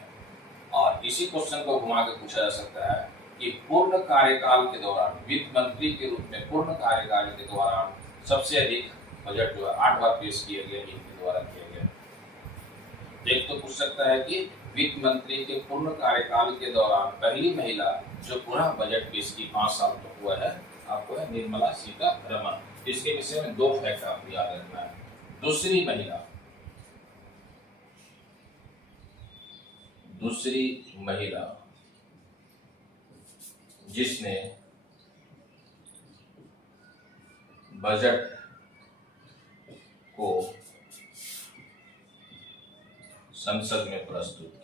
और इसी क्वेश्चन को घुमा के पूछा जा सकता है कि पूर्ण कार्यकाल के दौरान वित्त मंत्री के रूप में पूर्ण कार्यकाल के दौरान सबसे अधिक बजट जो है 8 बार पेश किया गया, इनके द्वारा किया गया। एक तो पूछ सकता है कि वित्त मंत्री के पूर्ण कार्यकाल के दौरान पहली महिला जो पूरा बजट पेश की 5 साल तक हुआ है, आपको है निर्मला सीतारमण। इसके विषय में 2 फैक्ट आपको याद रखना है। दूसरी महिला जिसने बजट को संसद में प्रस्तुत की।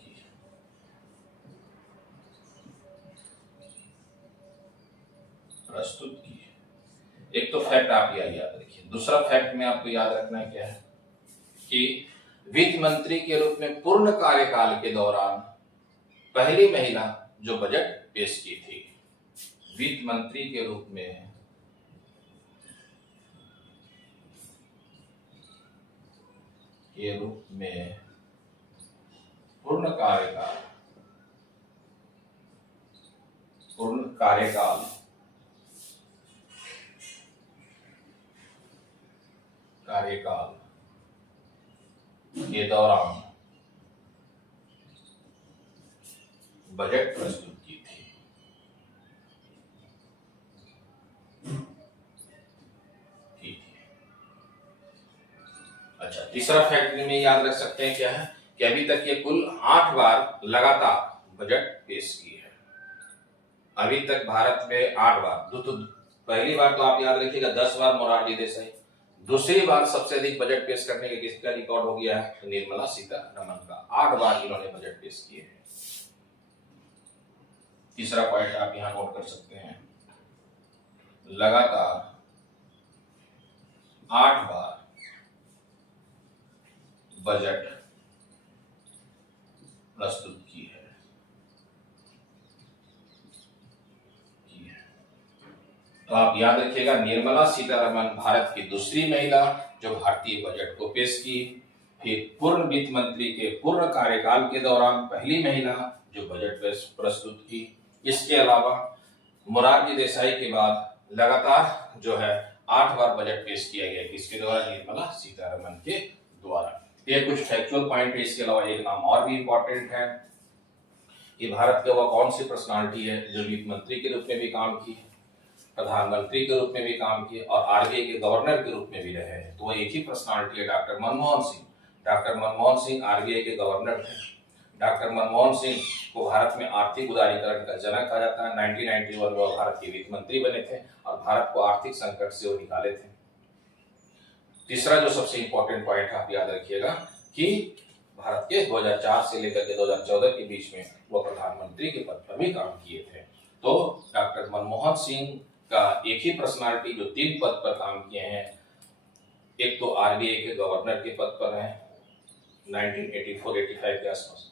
एक तो फैक्ट आप याद रखिए। दूसरा फैक्ट में आपको याद रखना क्या है कि वित्त मंत्री के रूप में पूर्ण कार्यकाल के दौरान पहली महिला जो बजट पेश की थी। वित्त मंत्री के रूप में पूर्ण कार्यकाल के दौरान बजट प्रस्तुत की थी। ठीक है। अच्छा, तीसरा फैक्ट में याद रख सकते हैं क्या है कि अभी तक ये कुल 8 बार लगातार बजट पेश की है। अभी तक भारत में 8 बार। तो पहली बार तो आप याद रखिएगा 10 बार मोरारजी देसाई, दूसरी बार सबसे अधिक बजट पेश करने का किसका रिकॉर्ड हो गया है? तो निर्मला सीतारमण का। 8 बार इन्होंने बजट पेश किए हैं। तीसरा पॉइंट आप यहां नोट कर सकते हैं, लगातार 8 बार बजट प्रस्तुत की है। तो आप याद रखिएगा, निर्मला सीतारमण भारत की दूसरी महिला जो भारतीय बजट को पेश की, फिर पूर्ण वित्त मंत्री के पूर्ण कार्यकाल के दौरान पहली महिला जो बजट प्रस्तुत की। इसके अलावा मोरारजी देसाई के बाद लगातार जो है 8 बार बजट पेश किया गया, किसके द्वारा? निर्मला सीतारमण के द्वारा। ये कुछ फैक्चुअल पॉइंट है। इसके अलावा एक नाम और भी इंपॉर्टेंट है, ये भारत के वह कौन सी पर्सनालिटी है जो वित्त मंत्री के रूप में भी काम की, प्रधानमंत्री के रूप में भी काम किए और आरबीआई के गवर्नर के रूप में भी रहे हैं। तो वो एक ही पर्सनालिटी है, doctor Manmohan Singh. Doctor Manmohan Singh RBI के गवर्नर थे। डॉक्टर मनमोहन सिंह को भारत में आर्थिक उदारीकरण का जनक कहा जाता है। 1991 में वो भारत के वित्त मंत्री बने थे और भारत को आर्थिक संकट से वो निकाले थे। तीसरा जो सबसे इंपॉर्टेंट पॉइंट आप याद रखिएगा कि भारत के 2004 से लेकर के 2014 के बीच में वो प्रधानमंत्री के पद पर भी काम किए थे। तो डॉक्टर मनमोहन सिंह का एक ही पर्सनालिटी जो 3 पद पर काम किए हैं, एक तो आरबीआई के गवर्नर के पद पर हैं 1984-85 के आसपास।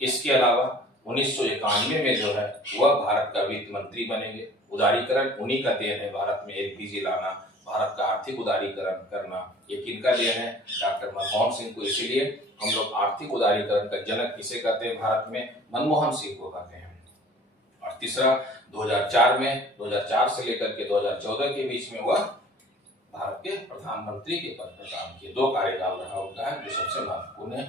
इसके अलावा 1991 में जो है वह भारत का वित्त मंत्री बनेंगे। उदारीकरण उन्हीं का देन है, भारत में एलपीजी लाना, भारत का आर्थिक उदारीकरण करना, ये किनका देन है? डॉक्टर मनमोहन सिंह को। इसीलिए हम लोग आर्थिक उदारीकरण का जनक किसे कहते हैं भारत में? मनमोहन सिंह को कहते हैं। और तीसरा 2004 से लेकर के 2014 के बीच में वह भारत के प्रधानमंत्री के पद पर काम किए। 2 कार्यकाल रहा उनका है, जो सबसे महत्वपूर्ण है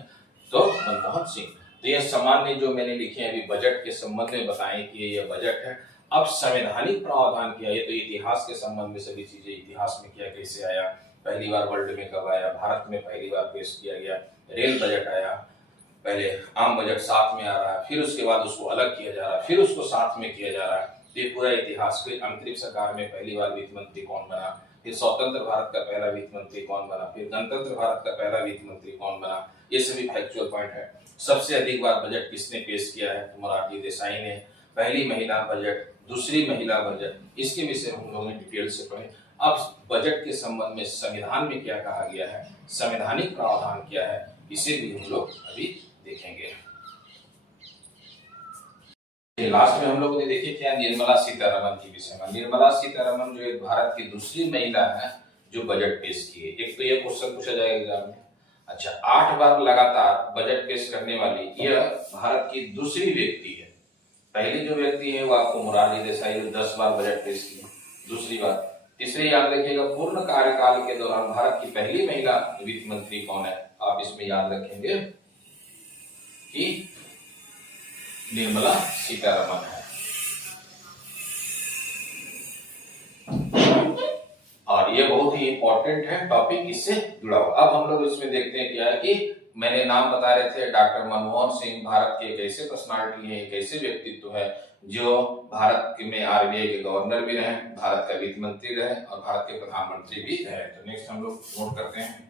तो मनमोहन सिंह। तो ये सामान्य जो मैंने लिखे हैं अभी बजट के संबंध में बताएं कि ये बजट है। अब संवैधानिक प्रावधान किया, ये तो इतिहास के संबंध में सभी चीजें, इतिहास में क्या कैसे आया, पहली बार वर्ल्ड में कब आया, भारत में पहली बार पेश किया गया, रेल बजट आया, पहले आम बजट साथ में आ रहा है, फिर उसके बाद उसको अलग किया जा रहा है, फिर उसको साथ में किया जा रहा है। ये पूरा इतिहास। फिर अंतरिम सरकार में पहली बार वित्त मंत्री कौन बना, फिर स्वतंत्र भारत का पहला वित्त मंत्री कौन बना, फिर गणतंत्र भारत का पहला वित्त मंत्री कौन बना, ये सभी फैक्चुअल पॉइंट है। सबसे अधिक बार बजट किसने पेश किया है? मोरारजी देसाई ने। पहली महिला बजट, दूसरी महिला बजट, इसके विषय हम लोगों ने डिटेल से पढ़े। अब बजट के संबंध में संविधान में क्या कहा गया है, संवैधानिक प्रावधान क्या है, इसे भी हम लोग अभी देखेंगे। लास्ट में हम लोगों ने देखे क्या, निर्मला सीतारमण के विषय में। निर्मला सीतारमण जो भारत की दूसरी महिला है जो बजट पेश की है। एक तो यह क्वेश्चन पूछा जाएगा एग्जाम में। अच्छा, 8 बार लगातार बजट पेश करने वाली यह भारत की दूसरी व्यक्ति है। पहली जो व्यक्ति है वो आपको मोरारजी देसाई, 10 बार बजट पेश की, दूसरी बार। तीसरे याद रखिएगा, पूर्ण कार्यकाल के दौरान भारत की पहली महिला वित्त मंत्री कौन है? आप इसमें याद रखेंगे कि निर्मला सीतारमण है। और ये बहुत ही इंपॉर्टेंट है टॉपिक, इससे जुड़ा हुआ। अब हम लोग इसमें देखते हैं क्या है कि मैंने नाम बता रहे थे, डॉक्टर मनमोहन सिंह भारत के एक ऐसे पर्सनालिटी है, एक ऐसे व्यक्तित्व है जो भारत में आरबीआई के गवर्नर भी रहे, भारत का वित्त मंत्री रहे और भारत के प्रधानमंत्री भी रहे। तो नेक्स्ट हम लोग नोट करते हैं।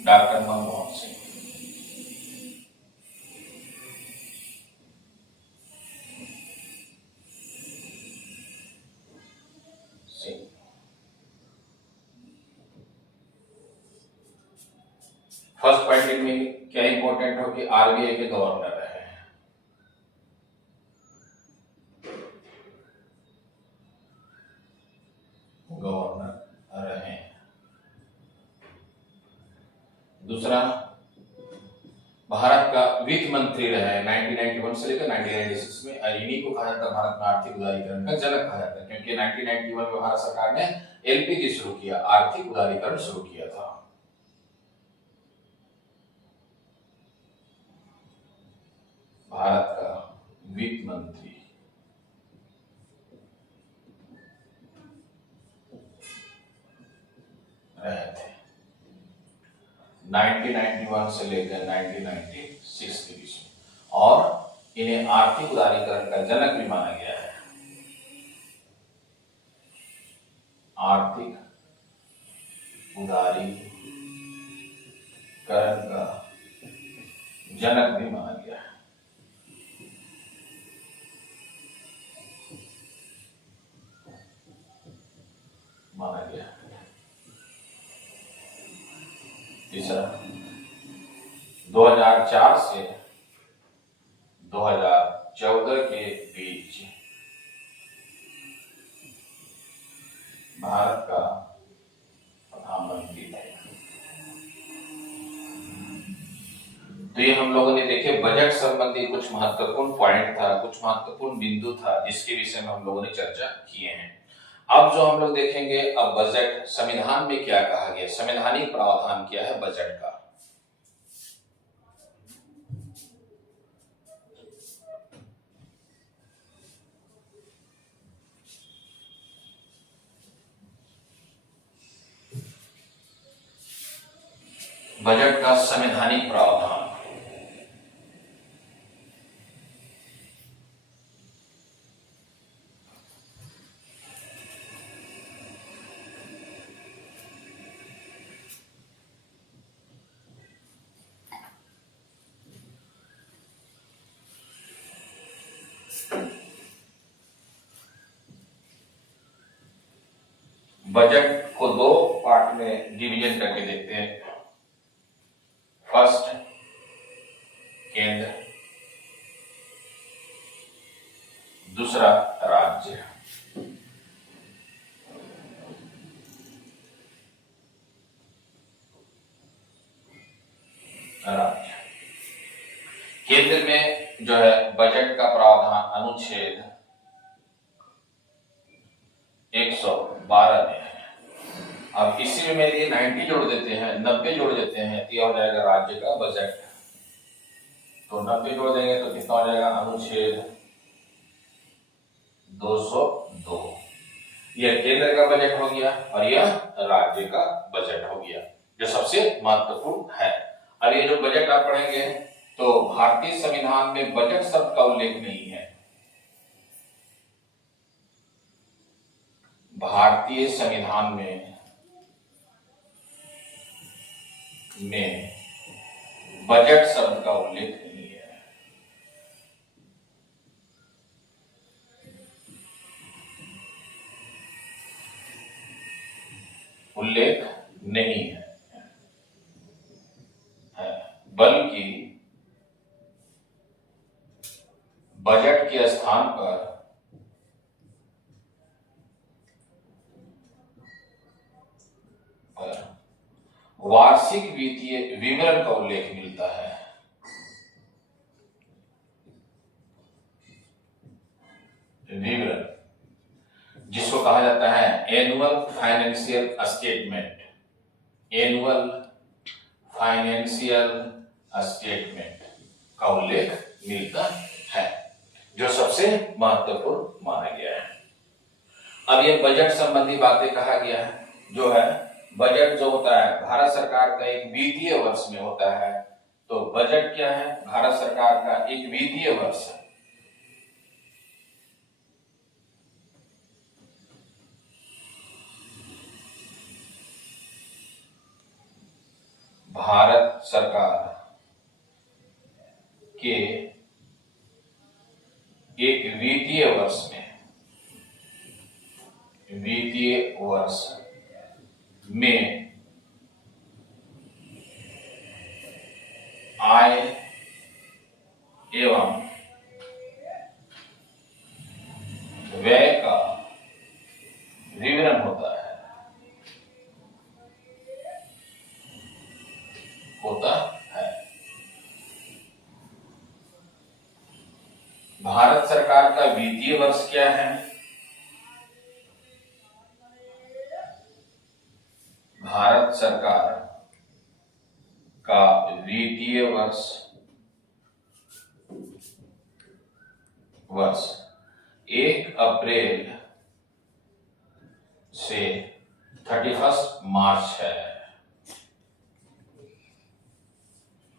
Doctor Manmohan Singh. First point में क्या इंपॉर्टेंट हो कि आरबीआई के गवर्नर रहे, दूसरा भारत का वित्त मंत्री रहे 1991 से लेकर 1996 में। इन्हीं को कहा जाता है भारत में आर्थिक उदारीकरण का जनक कहा जाता है, क्योंकि 1991 में भारत सरकार ने एलपीजी शुरू किया, आर्थिक उदारीकरण शुरू किया था। भारत का वित्त मंत्री रहे थे 1991 से लेकर 1996 के बीच में, और इन्हें आर्थिक उदारीकरण का जनक भी माना गया है। आर्थिक उदारीकरण का जनक भी माना गया है। तीसरा, 2004 से 2014 के बीच भारत का प्रधानमंत्री थे। तो ये हम लोगों ने देखे बजट संबंधी कुछ महत्वपूर्ण पॉइंट था, कुछ महत्वपूर्ण बिंदु था जिसके विषय में हम लोगों ने चर्चा किए हैं। अब जो हम लोग देखेंगे, अब बजट संविधान में क्या कहा गया, संवैधानिक प्रावधान क्या है बजट का। बजट का संवैधानिक प्रावधान, बजट को दो पार्ट में डिवीजन करके देखते हैं। फर्स्ट, केंद्र, दूसरा राज्य। राज्य केंद्र में जो है बजट का प्रावधान अनुच्छेद 112 में है। अब इसी में मेरे 90 जोड़ देते हैं, 90 जोड़ देते हैं, तो यह हो जाएगा राज्य का बजट। तो 90 जोड़ देंगे तो कितना हो जाएगा, अनुच्छेद 202। यह केंद्र का बजट हो गया और यह राज्य का बजट हो गया, जो सबसे महत्वपूर्ण है। और ये जो बजट आप पढ़ेंगे तो भारतीय संविधान में बजट शब्द का उल्लेख नहीं है। भारतीय संविधान में बजट शब्द का उल्लेख नहीं है। उल्लेख नहीं है, बल्कि बजट के स्थान पर वार्षिक वित्तीय विवरण का उल्लेख मिलता है। विवरण, जिसको कहा जाता है annual financial statement. Annual financial statement का उल्लेख मिलता है, जो सबसे महत्वपूर्ण माना गया है। अब ये बजट संबंधी बातें कहा गया है। जो है बजट जो होता है भारत सरकार का एक वित्तीय वर्ष में होता है। तो बजट क्या है, भारत सरकार का एक वित्तीय वर्ष है। भारत सरकार के एक वित्तीय वर्ष में आय एवं व्यय का विवरण होता है। भारत सरकार का वित्तीय वर्ष क्या है? भारत सरकार का वित्तीय वर्ष वर्ष 1 अप्रैल से 31 मार्च है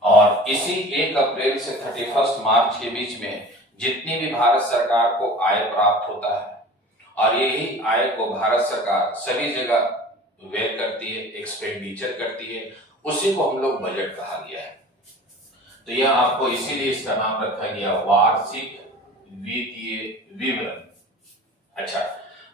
और इसी 1 अप्रैल से 31 मार्च के बीच में जितनी भी भारत सरकार को आय प्राप्त होता है और यही आय को भारत सरकार सभी जगह व्यय करती है, एक्सपेंडिचर करती है, उसी को हम लोग बजट कहा गया है। तो यह आपको इसीलिए इसका नाम रखा गया वार्षिक वित्तीय विवरण। अच्छा,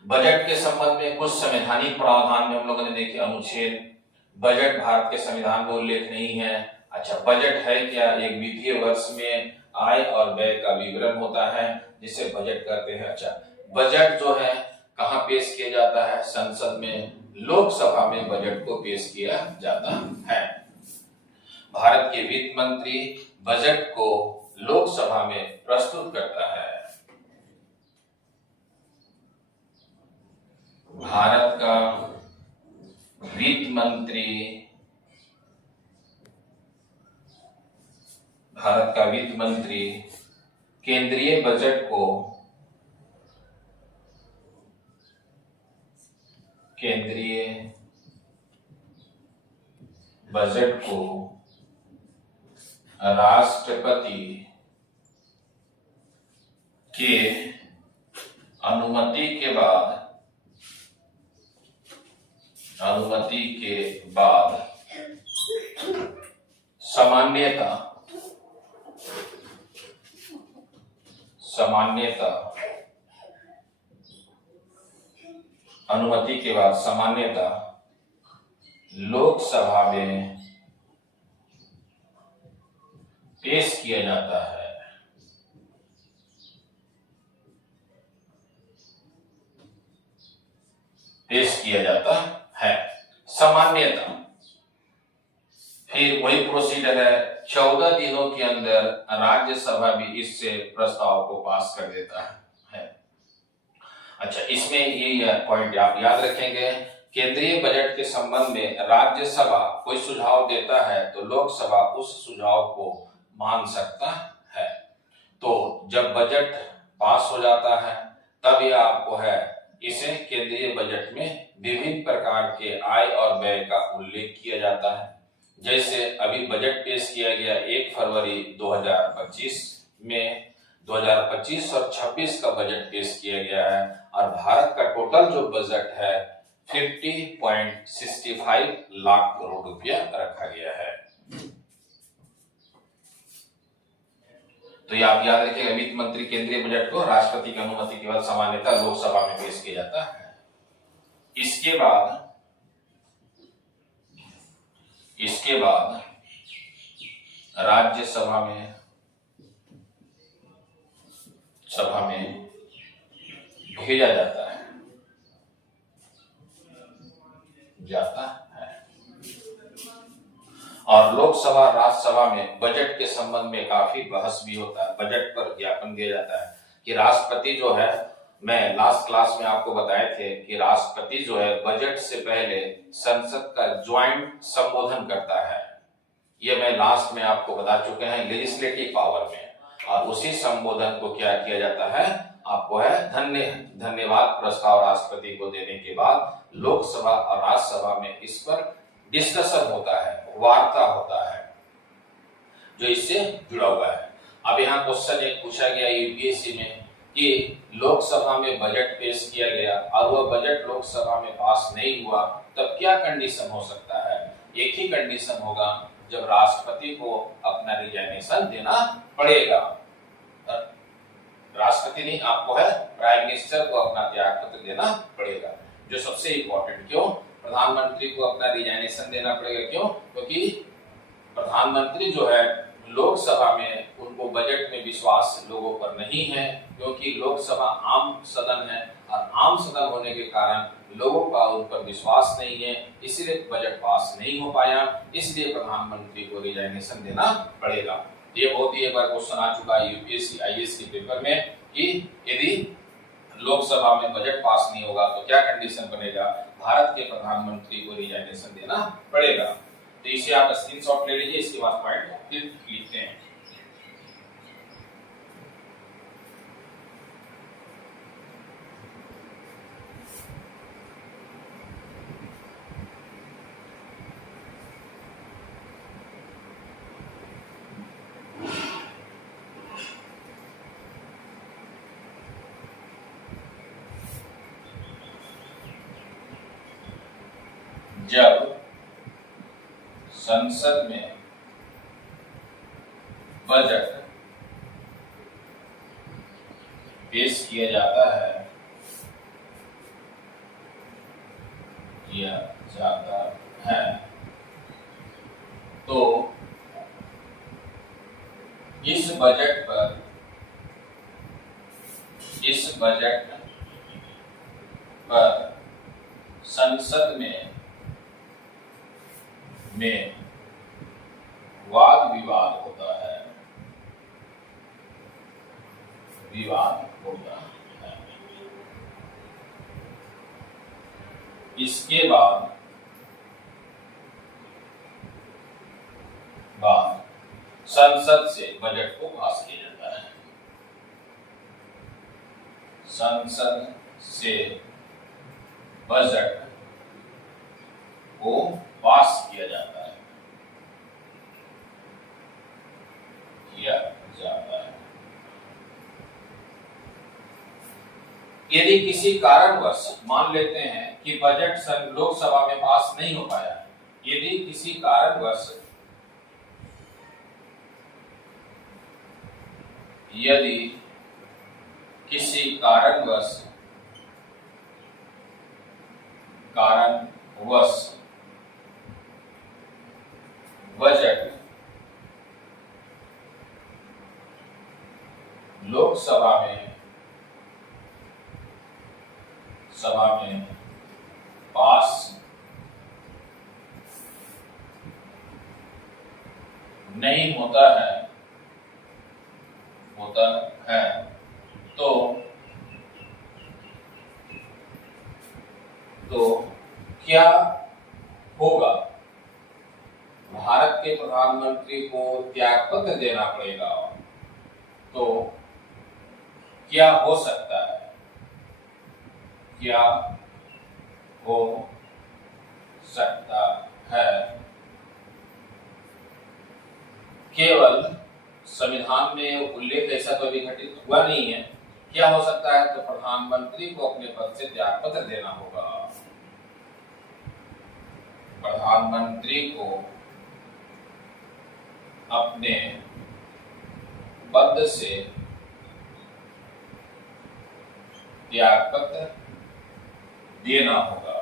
बजट के संबंध में कुछ संवैधानिक प्रावधान में हम लोगों ने देखे अनुच्छेद, बजट भारत के संविधान में उल्लेख नहीं है। अच्छा, बजट है क्या? एक वित्तीय वर्ष में आय और व्यय का विवरण होता है जिसे बजट कहते हैं। अच्छा, बजट जो है कहाँ पेश किया जाता है? संसद में, लोकसभा में बजट को पेश किया जाता है। भारत के वित्त मंत्री बजट को लोकसभा में प्रस्तुत करता है। भारत का वित्त मंत्री केंद्रीय बजट को राष्ट्रपति के अनुमति के बाद सामान्यतः लोकसभा में पेश किया जाता है। सामान्यतः फिर वही प्रोसीजर है, 14 दिनों के अंदर राज्यसभा भी इससे प्रस्ताव को पास कर देता है। अच्छा, इसमें ये पॉइंट आप याद रखेंगे, केंद्रीय बजट के संबंध में राज्यसभा कोई सुझाव देता है तो लोकसभा उस सुझाव को मान सकता है। तो जब बजट पास हो जाता है तब यह आपको है, इसे केंद्रीय बजट में विभिन्न प्रकार के आय और व्यय का उल्लेख किया जाता है। जैसे अभी बजट पेश किया गया 1 फरवरी 2025 में 2025 और 26 का बजट पेश किया गया है और भारत का टोटल जो बजट है 50.65 लाख करोड़ रुपया रखा गया है। तो ये आप याद रखिएगा, वित्त मंत्री केंद्रीय बजट को राष्ट्रपति की अनुमति के बाद सामान्यतः लोकसभा में पेश किया जाता है। इसके बाद राज्यसभा में भेजा जाता है। और लोकसभा राज्यसभा में बजट के संबंध में काफी बहस भी होता है। बजट पर ज्ञापन दिया जाता है कि राष्ट्रपति जो है, मैं लास्ट क्लास में आपको बताए थे कि राष्ट्रपति जो है बजट से पहले संसद का ज्वाइंट संबोधन करता है। ये मैं लास्ट में आपको बता चुके हैं, लेजिस्लेटिव पावर में। और उसी संबोधन को क्या किया जाता है, आपको है धन्यवाद प्रस्ताव राष्ट्रपति को देने के बाद लोकसभा और राज्यसभा में इस पर डिस्कशन होता है, वार्ता होता है जो इससे जुड़ा हुआ है। अब यहाँ क्वेश्चन एक पूछा गया यूपीएससी में कि लोकसभा में बजट पेश किया गया और वह बजट लोकसभा में पास नहीं हुआ, तब क्या कंडीशन हो सकता है? एक ही कंडीशन होगा, जब राष्ट्रपति को अपना रिजाइनेशन देना पड़ेगा। राष्ट्रपति नहीं, आपको है प्राइम मिनिस्टर को अपना त्याग पत्र देना पड़ेगा। जो सबसे इंपॉर्टेंट, क्यों प्रधानमंत्री को अपना रिजाइनेशन देना पड़ेगा? क्यों? क्योंकि प्रधानमंत्री जो है लोकसभा में, उनको बजट में विश्वास लोगों पर नहीं है, क्योंकि लोकसभा आम सदन है और आम सदन होने के कारण लोगों का उन पर विश्वास नहीं है, इसलिए बजट पास नहीं हो पाया। इसलिए प्रधानमंत्री को रिजाइनेशन देना पड़ेगा। ये बहुत ही एक बार क्वेश्चन आ चुका है यूपीएससी आईएएस के पेपर में कि यदि लोकसभा में बजट पास नहीं होगा तो क्या कंडीशन बनेगा, भारत के प्रधानमंत्री को रिजाइनेशन देना पड़ेगा। तो इसे आप स्क्रीनशॉट ले लीजिए, इसके बाद पॉइंट फिर लिखते हैं। जब संसद में बजट पेश किया जाता है तो इस बजट पर संसद में वाद विवाद होता है। इसके बाद संसद से बजट को पास किया जाता है। संसद से बजट को पास किया जाता है। यदि किसी कारणवश मान लेते हैं कि बजट लोकसभा में पास नहीं हो पाया, यदि किसी कारणवश बजट लोकसभा में पास नहीं होता है तो क्या होगा? भारत के प्रधानमंत्री को त्यागपत्र देना पड़ेगा। तो क्या हो सकता है? केवल संविधान में उल्लेख ऐसा तो अभी घटित हुआ नहीं है। क्या हो सकता है? तो प्रधानमंत्री को अपने पद से त्यागपत्र देना होगा। प्रधानमंत्री को अपने पद से त्यागपत्र देना होगा।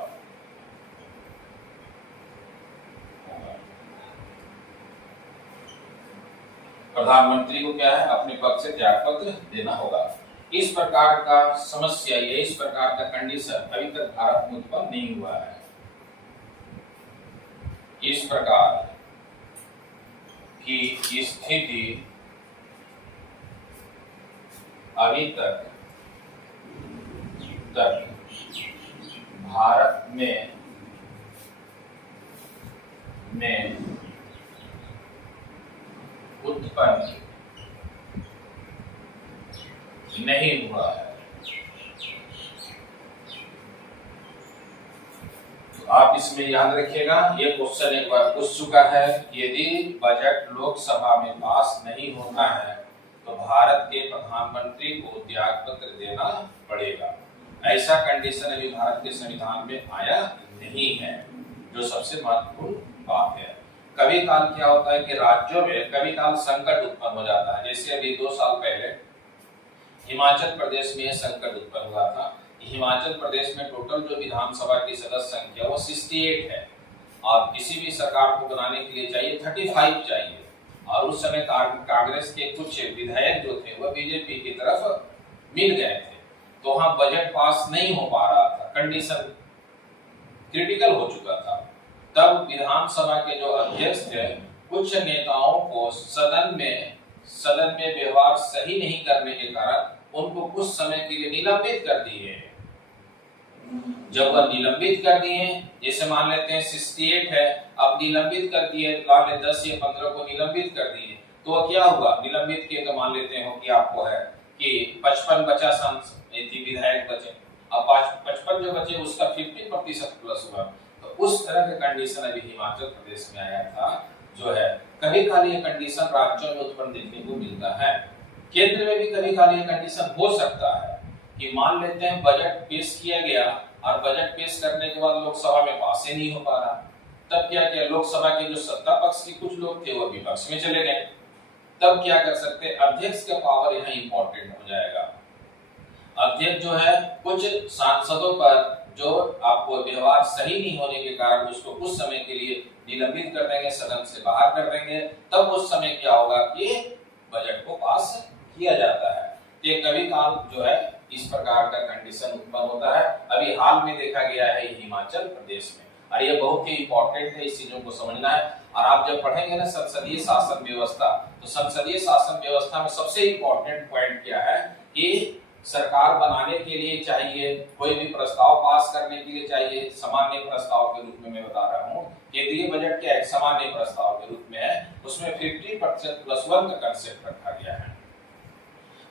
प्रधानमंत्री को क्या है? अपने पद से त्यागपत्र देना होगा। इस प्रकार का समस्या या इस प्रकार का कंडीशन अभी तक भारत में उत्पन्न नहीं हुआ है। इस प्रकार की स्थिति अभी तक भारत में उत्पन्न नहीं हुआ है। तो आप इसमें याद रखिएगा, ये क्वेश्चन एक बार पूछ चुका है। यदि बजट लोकसभा में पास नहीं होता है तो भारत के प्रधानमंत्री को त्यागपत्र देना पड़ेगा। ऐसा कंडीशन अभी भारत के संविधान में आया नहीं है, जो सबसे महत्वपूर्ण बात है। कभी काल क्या होता है कि राज्यों में कभी काल संकट उत्पन्न हो जाता है। जैसे अभी 2 साल पहले हिमाचल प्रदेश में यह संकट उत्पन्न हुआ था। हिमाचल प्रदेश में टोटल जो विधानसभा की सदस्य संख्या वो 68 है और किसी भी सरकार को बनाने के लिए चाहिए 35 चाहिए। और उस समय कांग्रेस के कुछ विधायक जो थे वह बीजेपी की तरफ मिल गए थे, तो वहां बजट पास नहीं हो पा रहा था, कंडीशन क्रिटिकल हो चुका था। तब विधानसभा के जो अध्यक्ष थे, कुछ नेताओं को सदन में व्यवहार सही नहीं करने के कारण उनको कुछ समय के लिए निलंबित कर दिए। जब वह निलंबित कर दिए, जैसे मान लेते हैं 68 है, अब निलंबित कर दिए, मान ले 10 या 15 को निलंबित कर दिए, तो क्या हुआ? निलंबित किए तो मान लेते हो कि आपको है कि 55 बचा विधायक बचे, अब 55 जो बचे उसका 50% प्लस हुआ। तो उस तरह का कंडीशन अभी हिमाचल प्रदेश में आया था, जो है कभी काल ये कंडीशन राज्यों में उत्पन्न देखने को मिलता है। केंद्र में भी कभी काल ये कंडीशन हो सकता है कि मान लेते हैं बजट पेश किया गया और बजट पेश करने के बाद लोकसभा में पास ही नहीं हो पा रहा। तब क्या किया, लोकसभा के जो सत्ता पक्ष के कुछ लोग थे वो विपक्ष में चले गए। तब क्या कर सकते, अध्यक्ष का पावर यहाँ इंपॉर्टेंट हो जाएगा। अध्यक्ष जो है कुछ सांसदों पर जो आपको व्यवहार सही नहीं होने के कारण उसको कुछ समय के लिए निलंबित कर देंगे, सदन से बाहर कर देंगे। तब उस समय क्या होगा कि बजट को पास किया जाता है। ये कभी काल जो है इस प्रकार का कंडीशन उत्पन्न होता है। अभी हाल में देखा गया है हिमाचल प्रदेश में, और ये बहुत ही इंपॉर्टेंट है, इस चीजों को समझना है। और आप जब पढ़ेंगे ना संसदीय शासन व्यवस्था, तो संसदीय शासन व्यवस्था में सबसे इंपॉर्टेंट पॉइंट क्या है कि सरकार बनाने के लिए चाहिए, कोई भी प्रस्ताव पास करने के लिए चाहिए, सामान्य प्रस्ताव के रूप में मैं बता रहा हूँ। केंद्रीय बजट क्या एक सामान्य प्रस्ताव के रूप में है, उसमें 50% प्लस 1 का कंसेप्ट रखा गया है।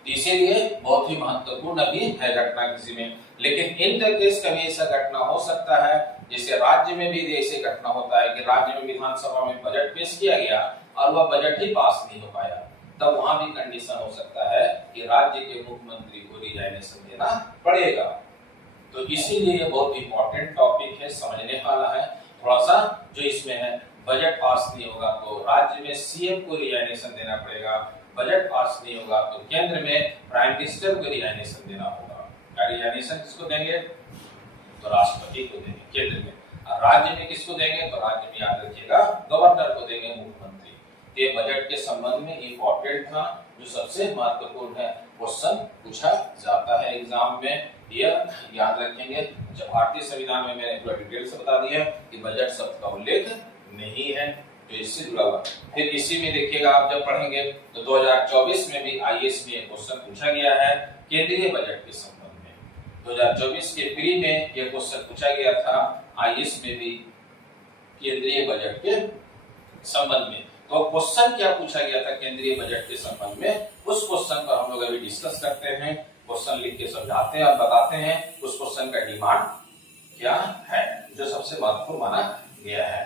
इसीलिए बहुत ही महत्वपूर्ण अभी है घटना किसी में। लेकिन इन केस कभी ऐसा घटना हो सकता है, जैसे राज्य में भी ऐसे घटना होता है कि राज्य में विधानसभा में बजट पेश किया गया और वह बजट ही पास नहीं हो पाया। तब वहां भी कंडीशन हो सकता है कि राज्य के मुख्यमंत्री को रिजाइनेशन देना पड़ेगा। तो इसीलिए ये बहुत इंपॉर्टेंट टॉपिक है, समझने वाला है थोड़ा सा। जो इसमें है बजट पास नहीं होगा तो राज्य में सीएम को रिजाइनेशन देना पड़ेगा, बजट पास नहीं होगा तो केंद्र में प्राइम मिनिस्टर को रिजाइनेशन देना होगा। रिजाइनेशन किसको देंगे, तो राष्ट्रपति को देंगे केंद्र में, और राज्य में किसको देंगे, तो राज्य में याद रखिएगा गवर्नर को देंगे, मुख्यमंत्री। ये बजट के संबंध में इंपॉर्टेंट था, जो सबसे महत्वपूर्ण है, क्वेश्चन पूछा जाता है एग्जाम में। यह याद रखेंगे। जब भारतीय संविधान में मैंने पूरा डिटेल से बता दिया कि बजट शब्द का उल्लेख नहीं है, तो इससे जुड़ा हुआ। फिर इसी में देखिएगा आप जब पढ़ेंगे तो 2024 में भी आईएएस में क्वेश्चन पूछा गया है केंद्रीय बजट के संबंध में। 2024 के प्री में यह क्वेश्चन पूछा गया था, आईएएस में भी केंद्रीय बजट के संबंध में। तो क्वेश्चन क्या पूछा गया था केंद्रीय बजट के संबंध में, उस क्वेश्चन पर हम लोग अभी डिस्कस करते हैं। क्वेश्चन लिख के समझाते हैं और बताते हैं उस क्वेश्चन का डिमांड क्या है, जो सबसे महत्वपूर्ण माना गया है।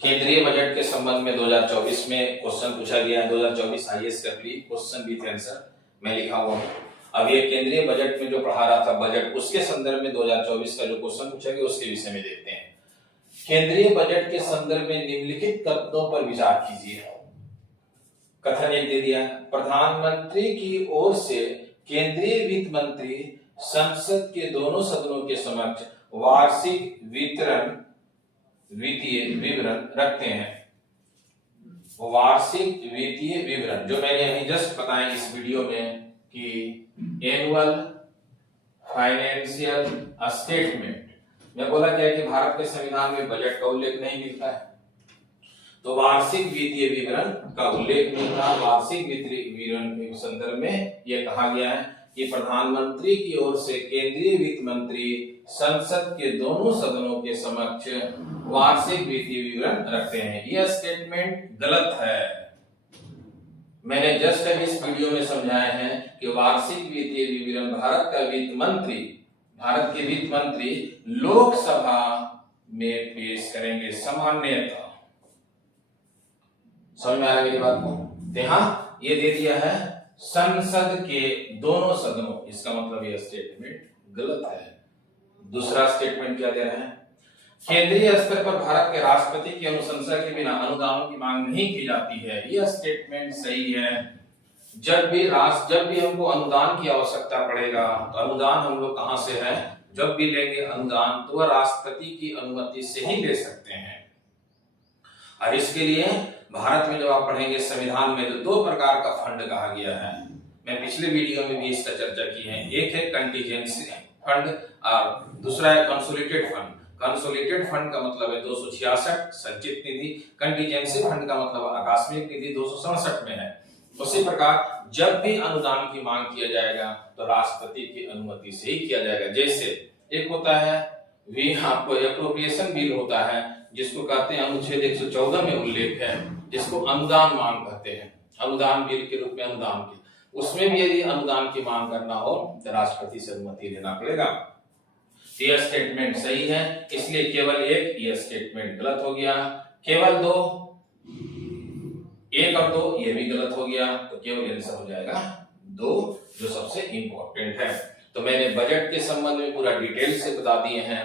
केंद्रीय बजट के संबंध में 2024 में क्वेश्चन पूछा गया है। 2024 आईएएस का प्री क्वेश्चन विद आंसर मैं लिखा हुआ हूं। अब ये केंद्रीय बजट में जो पढ़ा रहा था बजट, उसके संदर्भ में 2024 का जो क्वेश्चन पूछा गया उसके विषय में देखते हैं। केंद्रीय बजट के संदर्भ में निम्नलिखित कथनों पर विचार कीजिए। कथन एक दे दिया, प्रधानमंत्री की ओर से केंद्रीय वित्त मंत्री संसद के दोनों सदनों के समक्ष वार्षिक वित्तीय विवरण रखते हैं। वार्षिक वित्तीय विवरण जो मैंने अभी जस्ट बताया इस वीडियो में कि एनुअल फाइनेंशियल स्टेटमेंट मैं बोला क्या कि भारत के संविधान में बजट का उल्लेख नहीं मिलता है, तो वार्षिक वित्तीय विवरण का उल्लेख मिलता है। वार्षिक वित्तीय विवरण के संदर्भ में यह कहा गया है कि प्रधानमंत्री की ओर से केंद्रीय वित्त मंत्री संसद के दोनों सदनों के समक्ष वार्षिक वित्तीय विवरण रखते हैं। यह स्टेटमेंट गलत है। मैंने जस्ट इस वीडियो में समझाया है कि वार्षिक वित्तीय विवरण भारत के वित्त मंत्री लोकसभा में पेश करेंगे सामान्यतः। समझ में आ रहा है मेरी बात को? यहाँ ये दे दिया है संसद के दोनों सदनों, इसका मतलब यह स्टेटमेंट गलत है। दूसरा स्टेटमेंट क्या दे रहे हैं, केंद्रीय स्तर पर भारत के राष्ट्रपति की अनुशंसा के बिना अनुदानों की मांग नहीं की जाती है। यह स्टेटमेंट सही है। जब भी हमको अनुदान की आवश्यकता पड़ेगा तो अनुदान हम लोग कहां से है, जब भी लेंगे अनुदान तो वह राष्ट्रपति की अनुमति से ही ले सकते हैं। और इसके लिए भारत में जब आप पढ़ेंगे संविधान में तो 2 प्रकार का फंड कहा गया है। मैं पिछले वीडियो में भी इसका चर्चा की है। एक है कंटीजेंसी फंड और दूसरा है कंसोलिडेटेड फंड। कंसोलिडेटेड फंड का मतलब है 266 संचित निधि, कंटीजेंसी फंड का मतलब आकस्मिक निधि 267 में है। उसी प्रकार जब भी अनुदान की मांग किया जाएगा तो राष्ट्रपति की अनुमति से ही किया जाएगा। जैसे एक होता है आपको एप्रोप्रिएशन बिल होता है जिसको कहते हैं अनुच्छेद 114 में उल्लेख है, जिसको अनुदान मांग कहते हैं, अनुदान बिल के रूप में अनुदान की, उसमें भी यदि अनुदान की मांग करना हो तो राष्ट्रपति से अनुमति लेना पड़ेगा। यह स्टेटमेंट सही है, इसलिए केवल एक यह स्टेटमेंट गलत हो गया। केवल 2 1 और 2 ये भी गलत हो गया, तो केवल आंसर हो जाएगा 2 जो सबसे इंपॉर्टेंट है। तो मैंने बजट के संबंध में पूरा डिटेल से बता दिए हैं,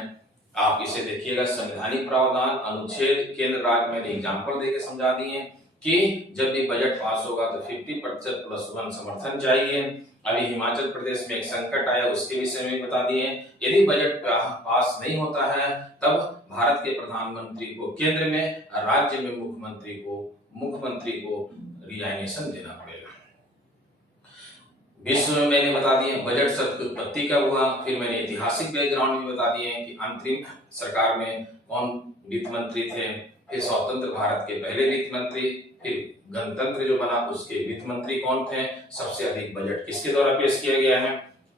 आप इसे देखिएगा। संवैधानिक प्रावधान, अनुच्छेद, केंद्र राज्य, मैंने एग्जांपल देके समझा दिए कि जब भी बजट पास होगा तो 50% +1 समर्थन चाहिए। अभी हिमाचल प्रदेश में एक संकट आया, उसके विषय में बता दिए। यदि बजट पास नहीं होता है तब भारत के प्रधानमंत्री को केंद्र में, राज्य में मुख्यमंत्री को रिजाइनेशन देना पड़ेगा। विश्व में मैंने बता दिए बजट शब्द की उत्पत्ति कब हुआ, फिर मैंने ऐतिहासिक बैकग्राउंड भी बता दिए कि अंतरिम सरकार में कौन वित्त मंत्री थे, फिर स्वतंत्र भारत के पहले वित्त मंत्री, फिर गणतंत्र जो बना उसके वित्त मंत्री कौन थे, सबसे अधिक बजट किसके द्वारा पेश किया गया है।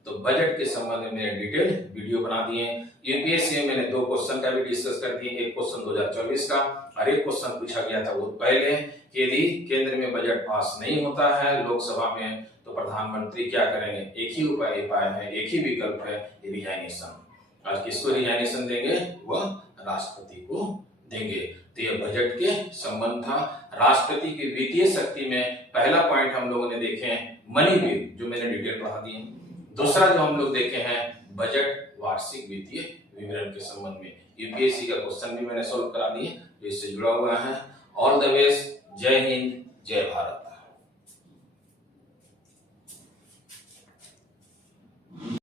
तो बजट के संबंध में मैंने डिटेल वीडियो बना दिए। यूपीएससी में मैंने 2 क्वेश्चन का भी डिस्कस कर दिए, एक क्वेश्चन 2024 का और एक क्वेश्चन पूछा गया था वो पहले कि यदि केंद्र में बजट पास नहीं होता है लोकसभा में तो प्रधानमंत्री क्या करेंगे। एक ही उपाय है, एक ही विकल्प है, रिजाइनेशन। आज किसको रिजाइनेशन देंगे, वह राष्ट्रपति को देंगे। तो यह बजट के संबंध था। राष्ट्रपति की वित्तीय शक्ति में पहला पॉइंट हम लोगों ने देखे मनी बिल, जो मैंने डिटेल पढ़ा दिए। दूसरा जो हम लोग देखे हैं बजट वार्षिक वित्तीय विवरण के संबंध में यूपीएससी का क्वेश्चन भी मैंने सोल्व करा दिए जो इससे जुड़ा हुआ है। ऑल द बेस्ट, जय हिंद, जय भारत।